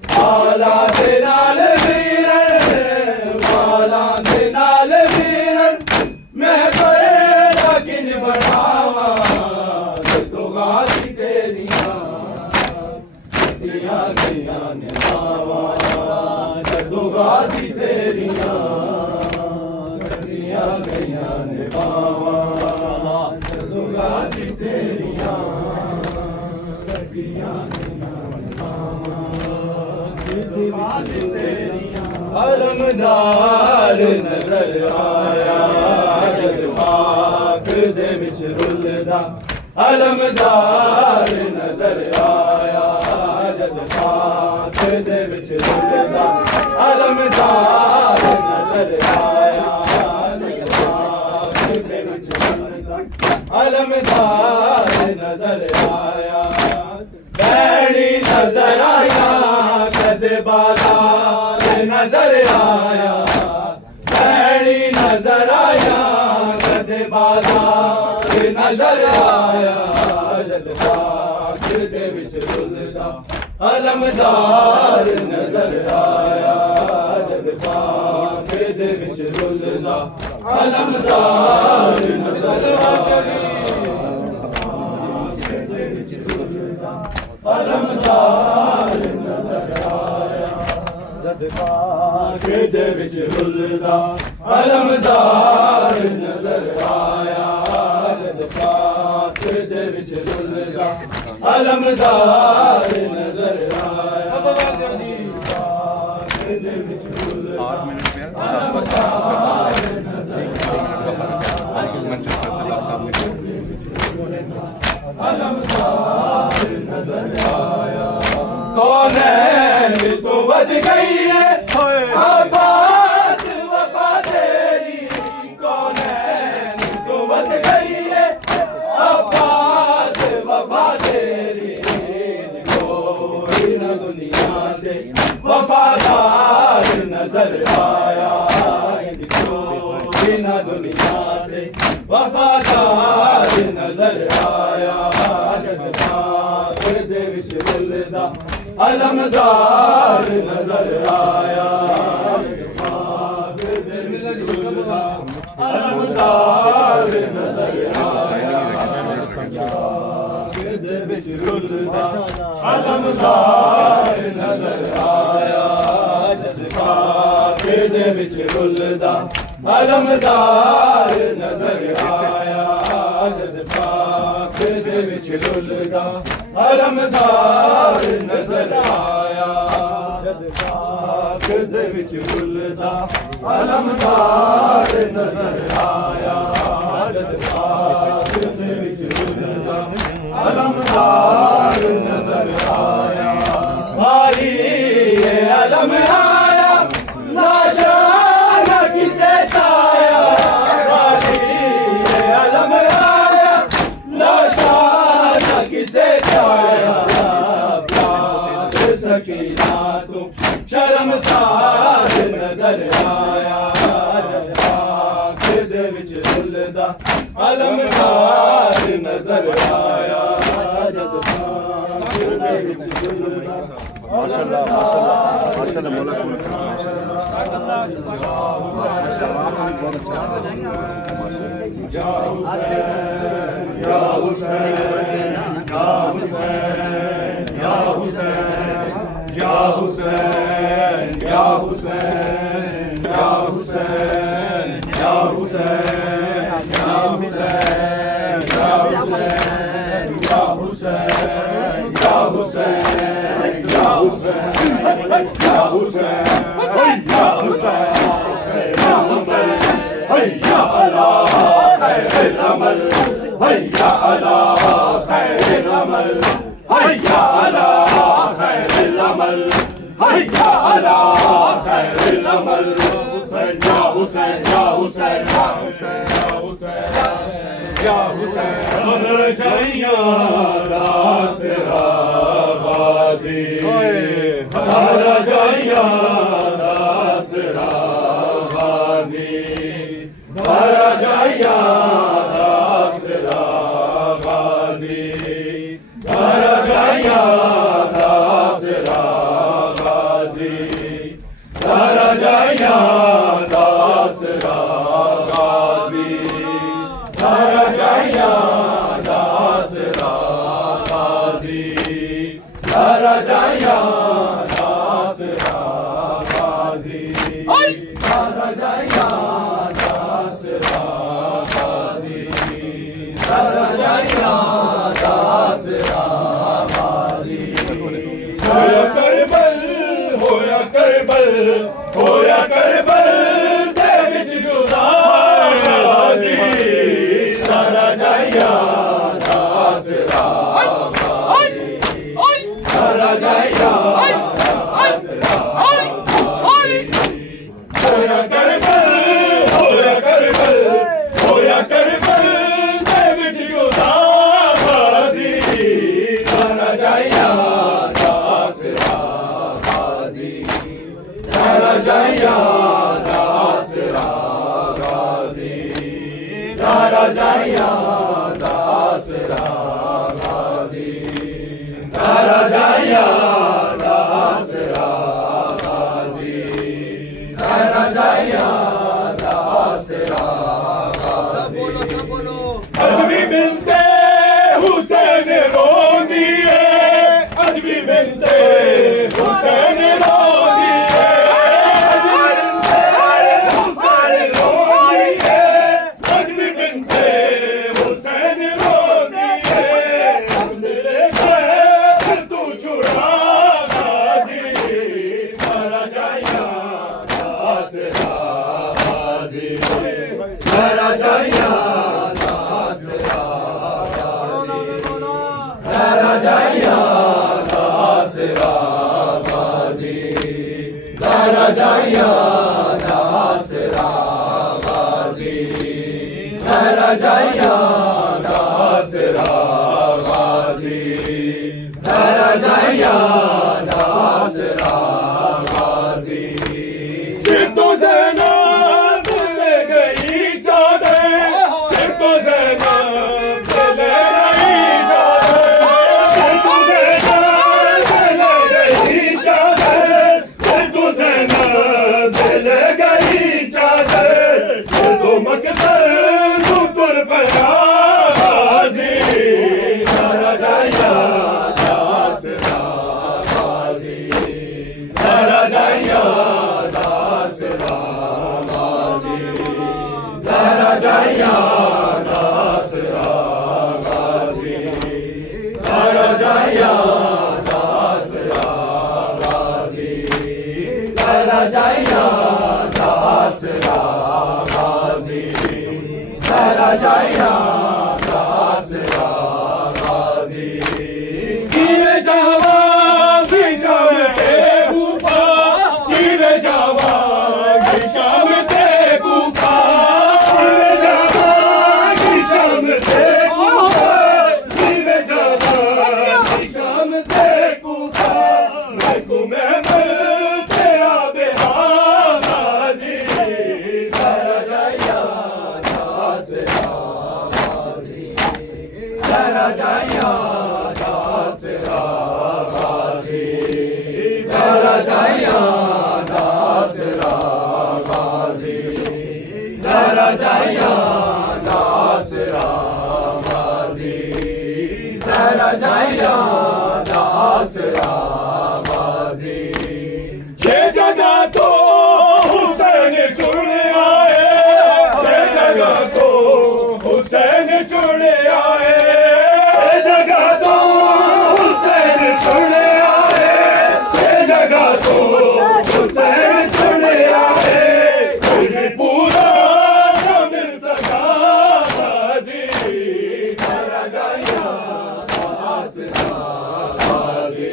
بالا دے نال ویرن بالا دے نال ویرن میں کوئے کن بڑھاواں جدو غازی تیریاں کٹیاں گئیاں نے باواں جدو غازی تیریاں کٹیاں گئیاں نے باواں جدو غازی تیریاں کٹیاں گئیاں نے باواں علمدار نظر آیا جد خاک دے وچ رلدا علمدار نظر آیا جد خاک دے وچ رلدا علمدار نظر آیا جد خاک دے وچ رلدا علمدار نظر آیا بیڑی نظر آیا کدے بازار نظر آیا بیڑی نظر آیا کدے بازار نظر آیا جد خاک دے وچ رلدا علمدار نظر آیا جد خاک دے وچ رلدا علمدار نظر آیا علمدار نظر آیا جد خاک دے وچ رلدا علمدار نظر آیا جد خاک دے وچ رلدا علمدار نظر آیا خاک دے وچ رلدا علمدار نظر آیا علمدار نظر آیا کونین تو ود گئی ہے عباس وفا تیری کونین تو ود گئی ہے عباس وفا تیری کوئی نہ دنیا دے وفادار نظر آیا کوئی نہ دنیا دے وفادار نظر آیا جد خاک دے وچ رلدا علمدار نظر آیا جد خاک دے وچ رلدا علمدار نظر آیا خاک دے وچ رلدا علمدار نظر آیا جد خاک دے وچ رلدا علمدار نظر آیا جد خاک دے وچ رلدا علمدار نظر آیا جد خاک دے وچ رلدا علمدار نظر آیا جد پاک دے وچ رلدا علمدار نظر آیا بھائی یہ علم آیا ناشان کسے چایا بھائی یہ علم آیا ناشان کسے چایا پیاس سکینہ تم شرمسار نظر آیا جد پاک دے وچ رلدا علمدار نظر آیا جد پاک دے وچ رلدا ماشاءاللہ ماشاءاللہ مولا کو یا حسین یا حسین یا حسین یا حسین یا حسین یا حسین یا حسین یا حسین یا حسین یا حسین یا حسین یا حسین یا حسین حیا علی خیر العمل حیا علی خیر العمل حیا علی خیر العمل حیا علی خیر العمل یا حسین یا حسین یا حسین یا حسین ہر جائیاں داسرا غازی ہر جائیاں داسرا غازی ہر جائیاں داسرا غازی ہر جائیاں داسرا غازی ہر جائیاں داسرا غازی ہر جائیاں داسرا غازی ہر جائیاں داسرا غازی ہر جائیاں داسرا غازی ہر جائیاں داسرا غازی ہویا کربل ہویا کربل ہویا کربل دے وچ جدا غازی ہر جائیاں داسرا غازی ہر جائیاں داسرا ہویا کربل ہویا کربل ہویا کربل دے وچ جدا غازی ہر جائیاں داسرا غازی ہر جائیاں داسرا غازی ہر جائیاں داسرا غازی ہر جائیاں داسرا غازی ہر جائیاں داسرا غازی اج بھی بنتے حسین روندی ہے اج بھی بنتے حسین روندی ہے اج بھی بنتے حسین روندی ہے اج بھی بنتے حسین روندی ہے تیرے گھر تو چھڑا غازی ہر جائیاں داسرا غازی ہر جائیاں داسرا ہر جائیاں داسرا غازی ہر جائیاں داسرا غازی ہر جائیاں داسرا غازی ہر جائیاں داسرا غازی سر تو زینب لے گئی چادر سر تو زینب لے گئی چادر سر تو زینب لے گئی چادر سر تو زینب لے گئی چادر سر تو مقتل تو تر پیا غازی ہر جائیاں داسرا غازی ہر جائیاں داسرا غازی ہر جائیاں داسرا غازی ہر جائیاں داسرا غازی ہر آسرا غازی زہرا جائیا آسرا غازی گیر جوان کی شام تے کوفہ گیر جوان کی شام تے کوفہ گیر جوان کی شام تے کوفہ گیر جوان کی شام تے کوفہ محکوم ملتے آب غازی زہرا جائیا آسرا غازی زہرا جائیا آسرا غازی زہرا جائیا آسرا غازی زہرا جائیا آسرا غازی زہرا جائیا آسرا غازی چھ جگہ تو حسین چن آئے چھ جگہ تو حسین چن آئے چھ جگہ تو حسین چن آئے چھ جگہ تو حسین چن آئے پھر پورا نہ مل سکا غازی زہرا جائیا آسرا غازی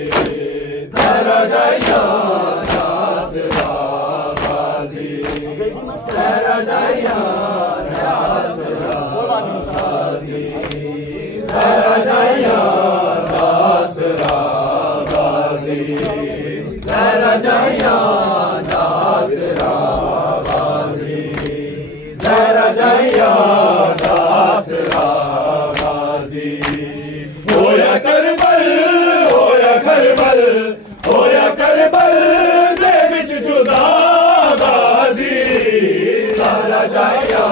زہرا جائیا آسرا غازی زہرا جائیا آسرا غازی زہرا جائیا آسرا غازی زہرا جائیا آسرا غازی زہرا جائیا آسرا غازی ہویا کربل ہویا کربل ہویا کربل دے وچ جدا غازی زہرا جائیا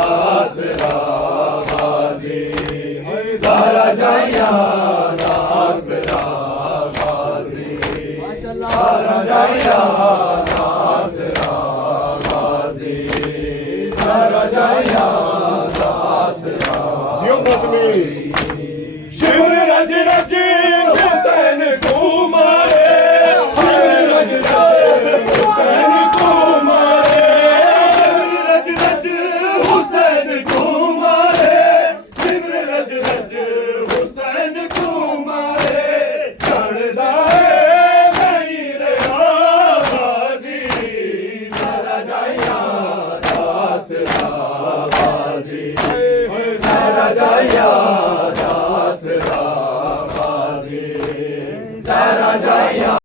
آسرا غازی زہرا جائیا آسرا غازی زہرا جائیا آسرا غازی زہرا جائیا آسرا جیو مطمی شمر رج رج حسین کو مارے شمر رج رج حسین کو مارے شمر رج رج حسین کو مارے شمر رج رج حسین کو مارے چڑھدا ہے غیر غازی زہرا جائیا آسرا غازی زہرا جائیا آسرا غازی زہرا جائیا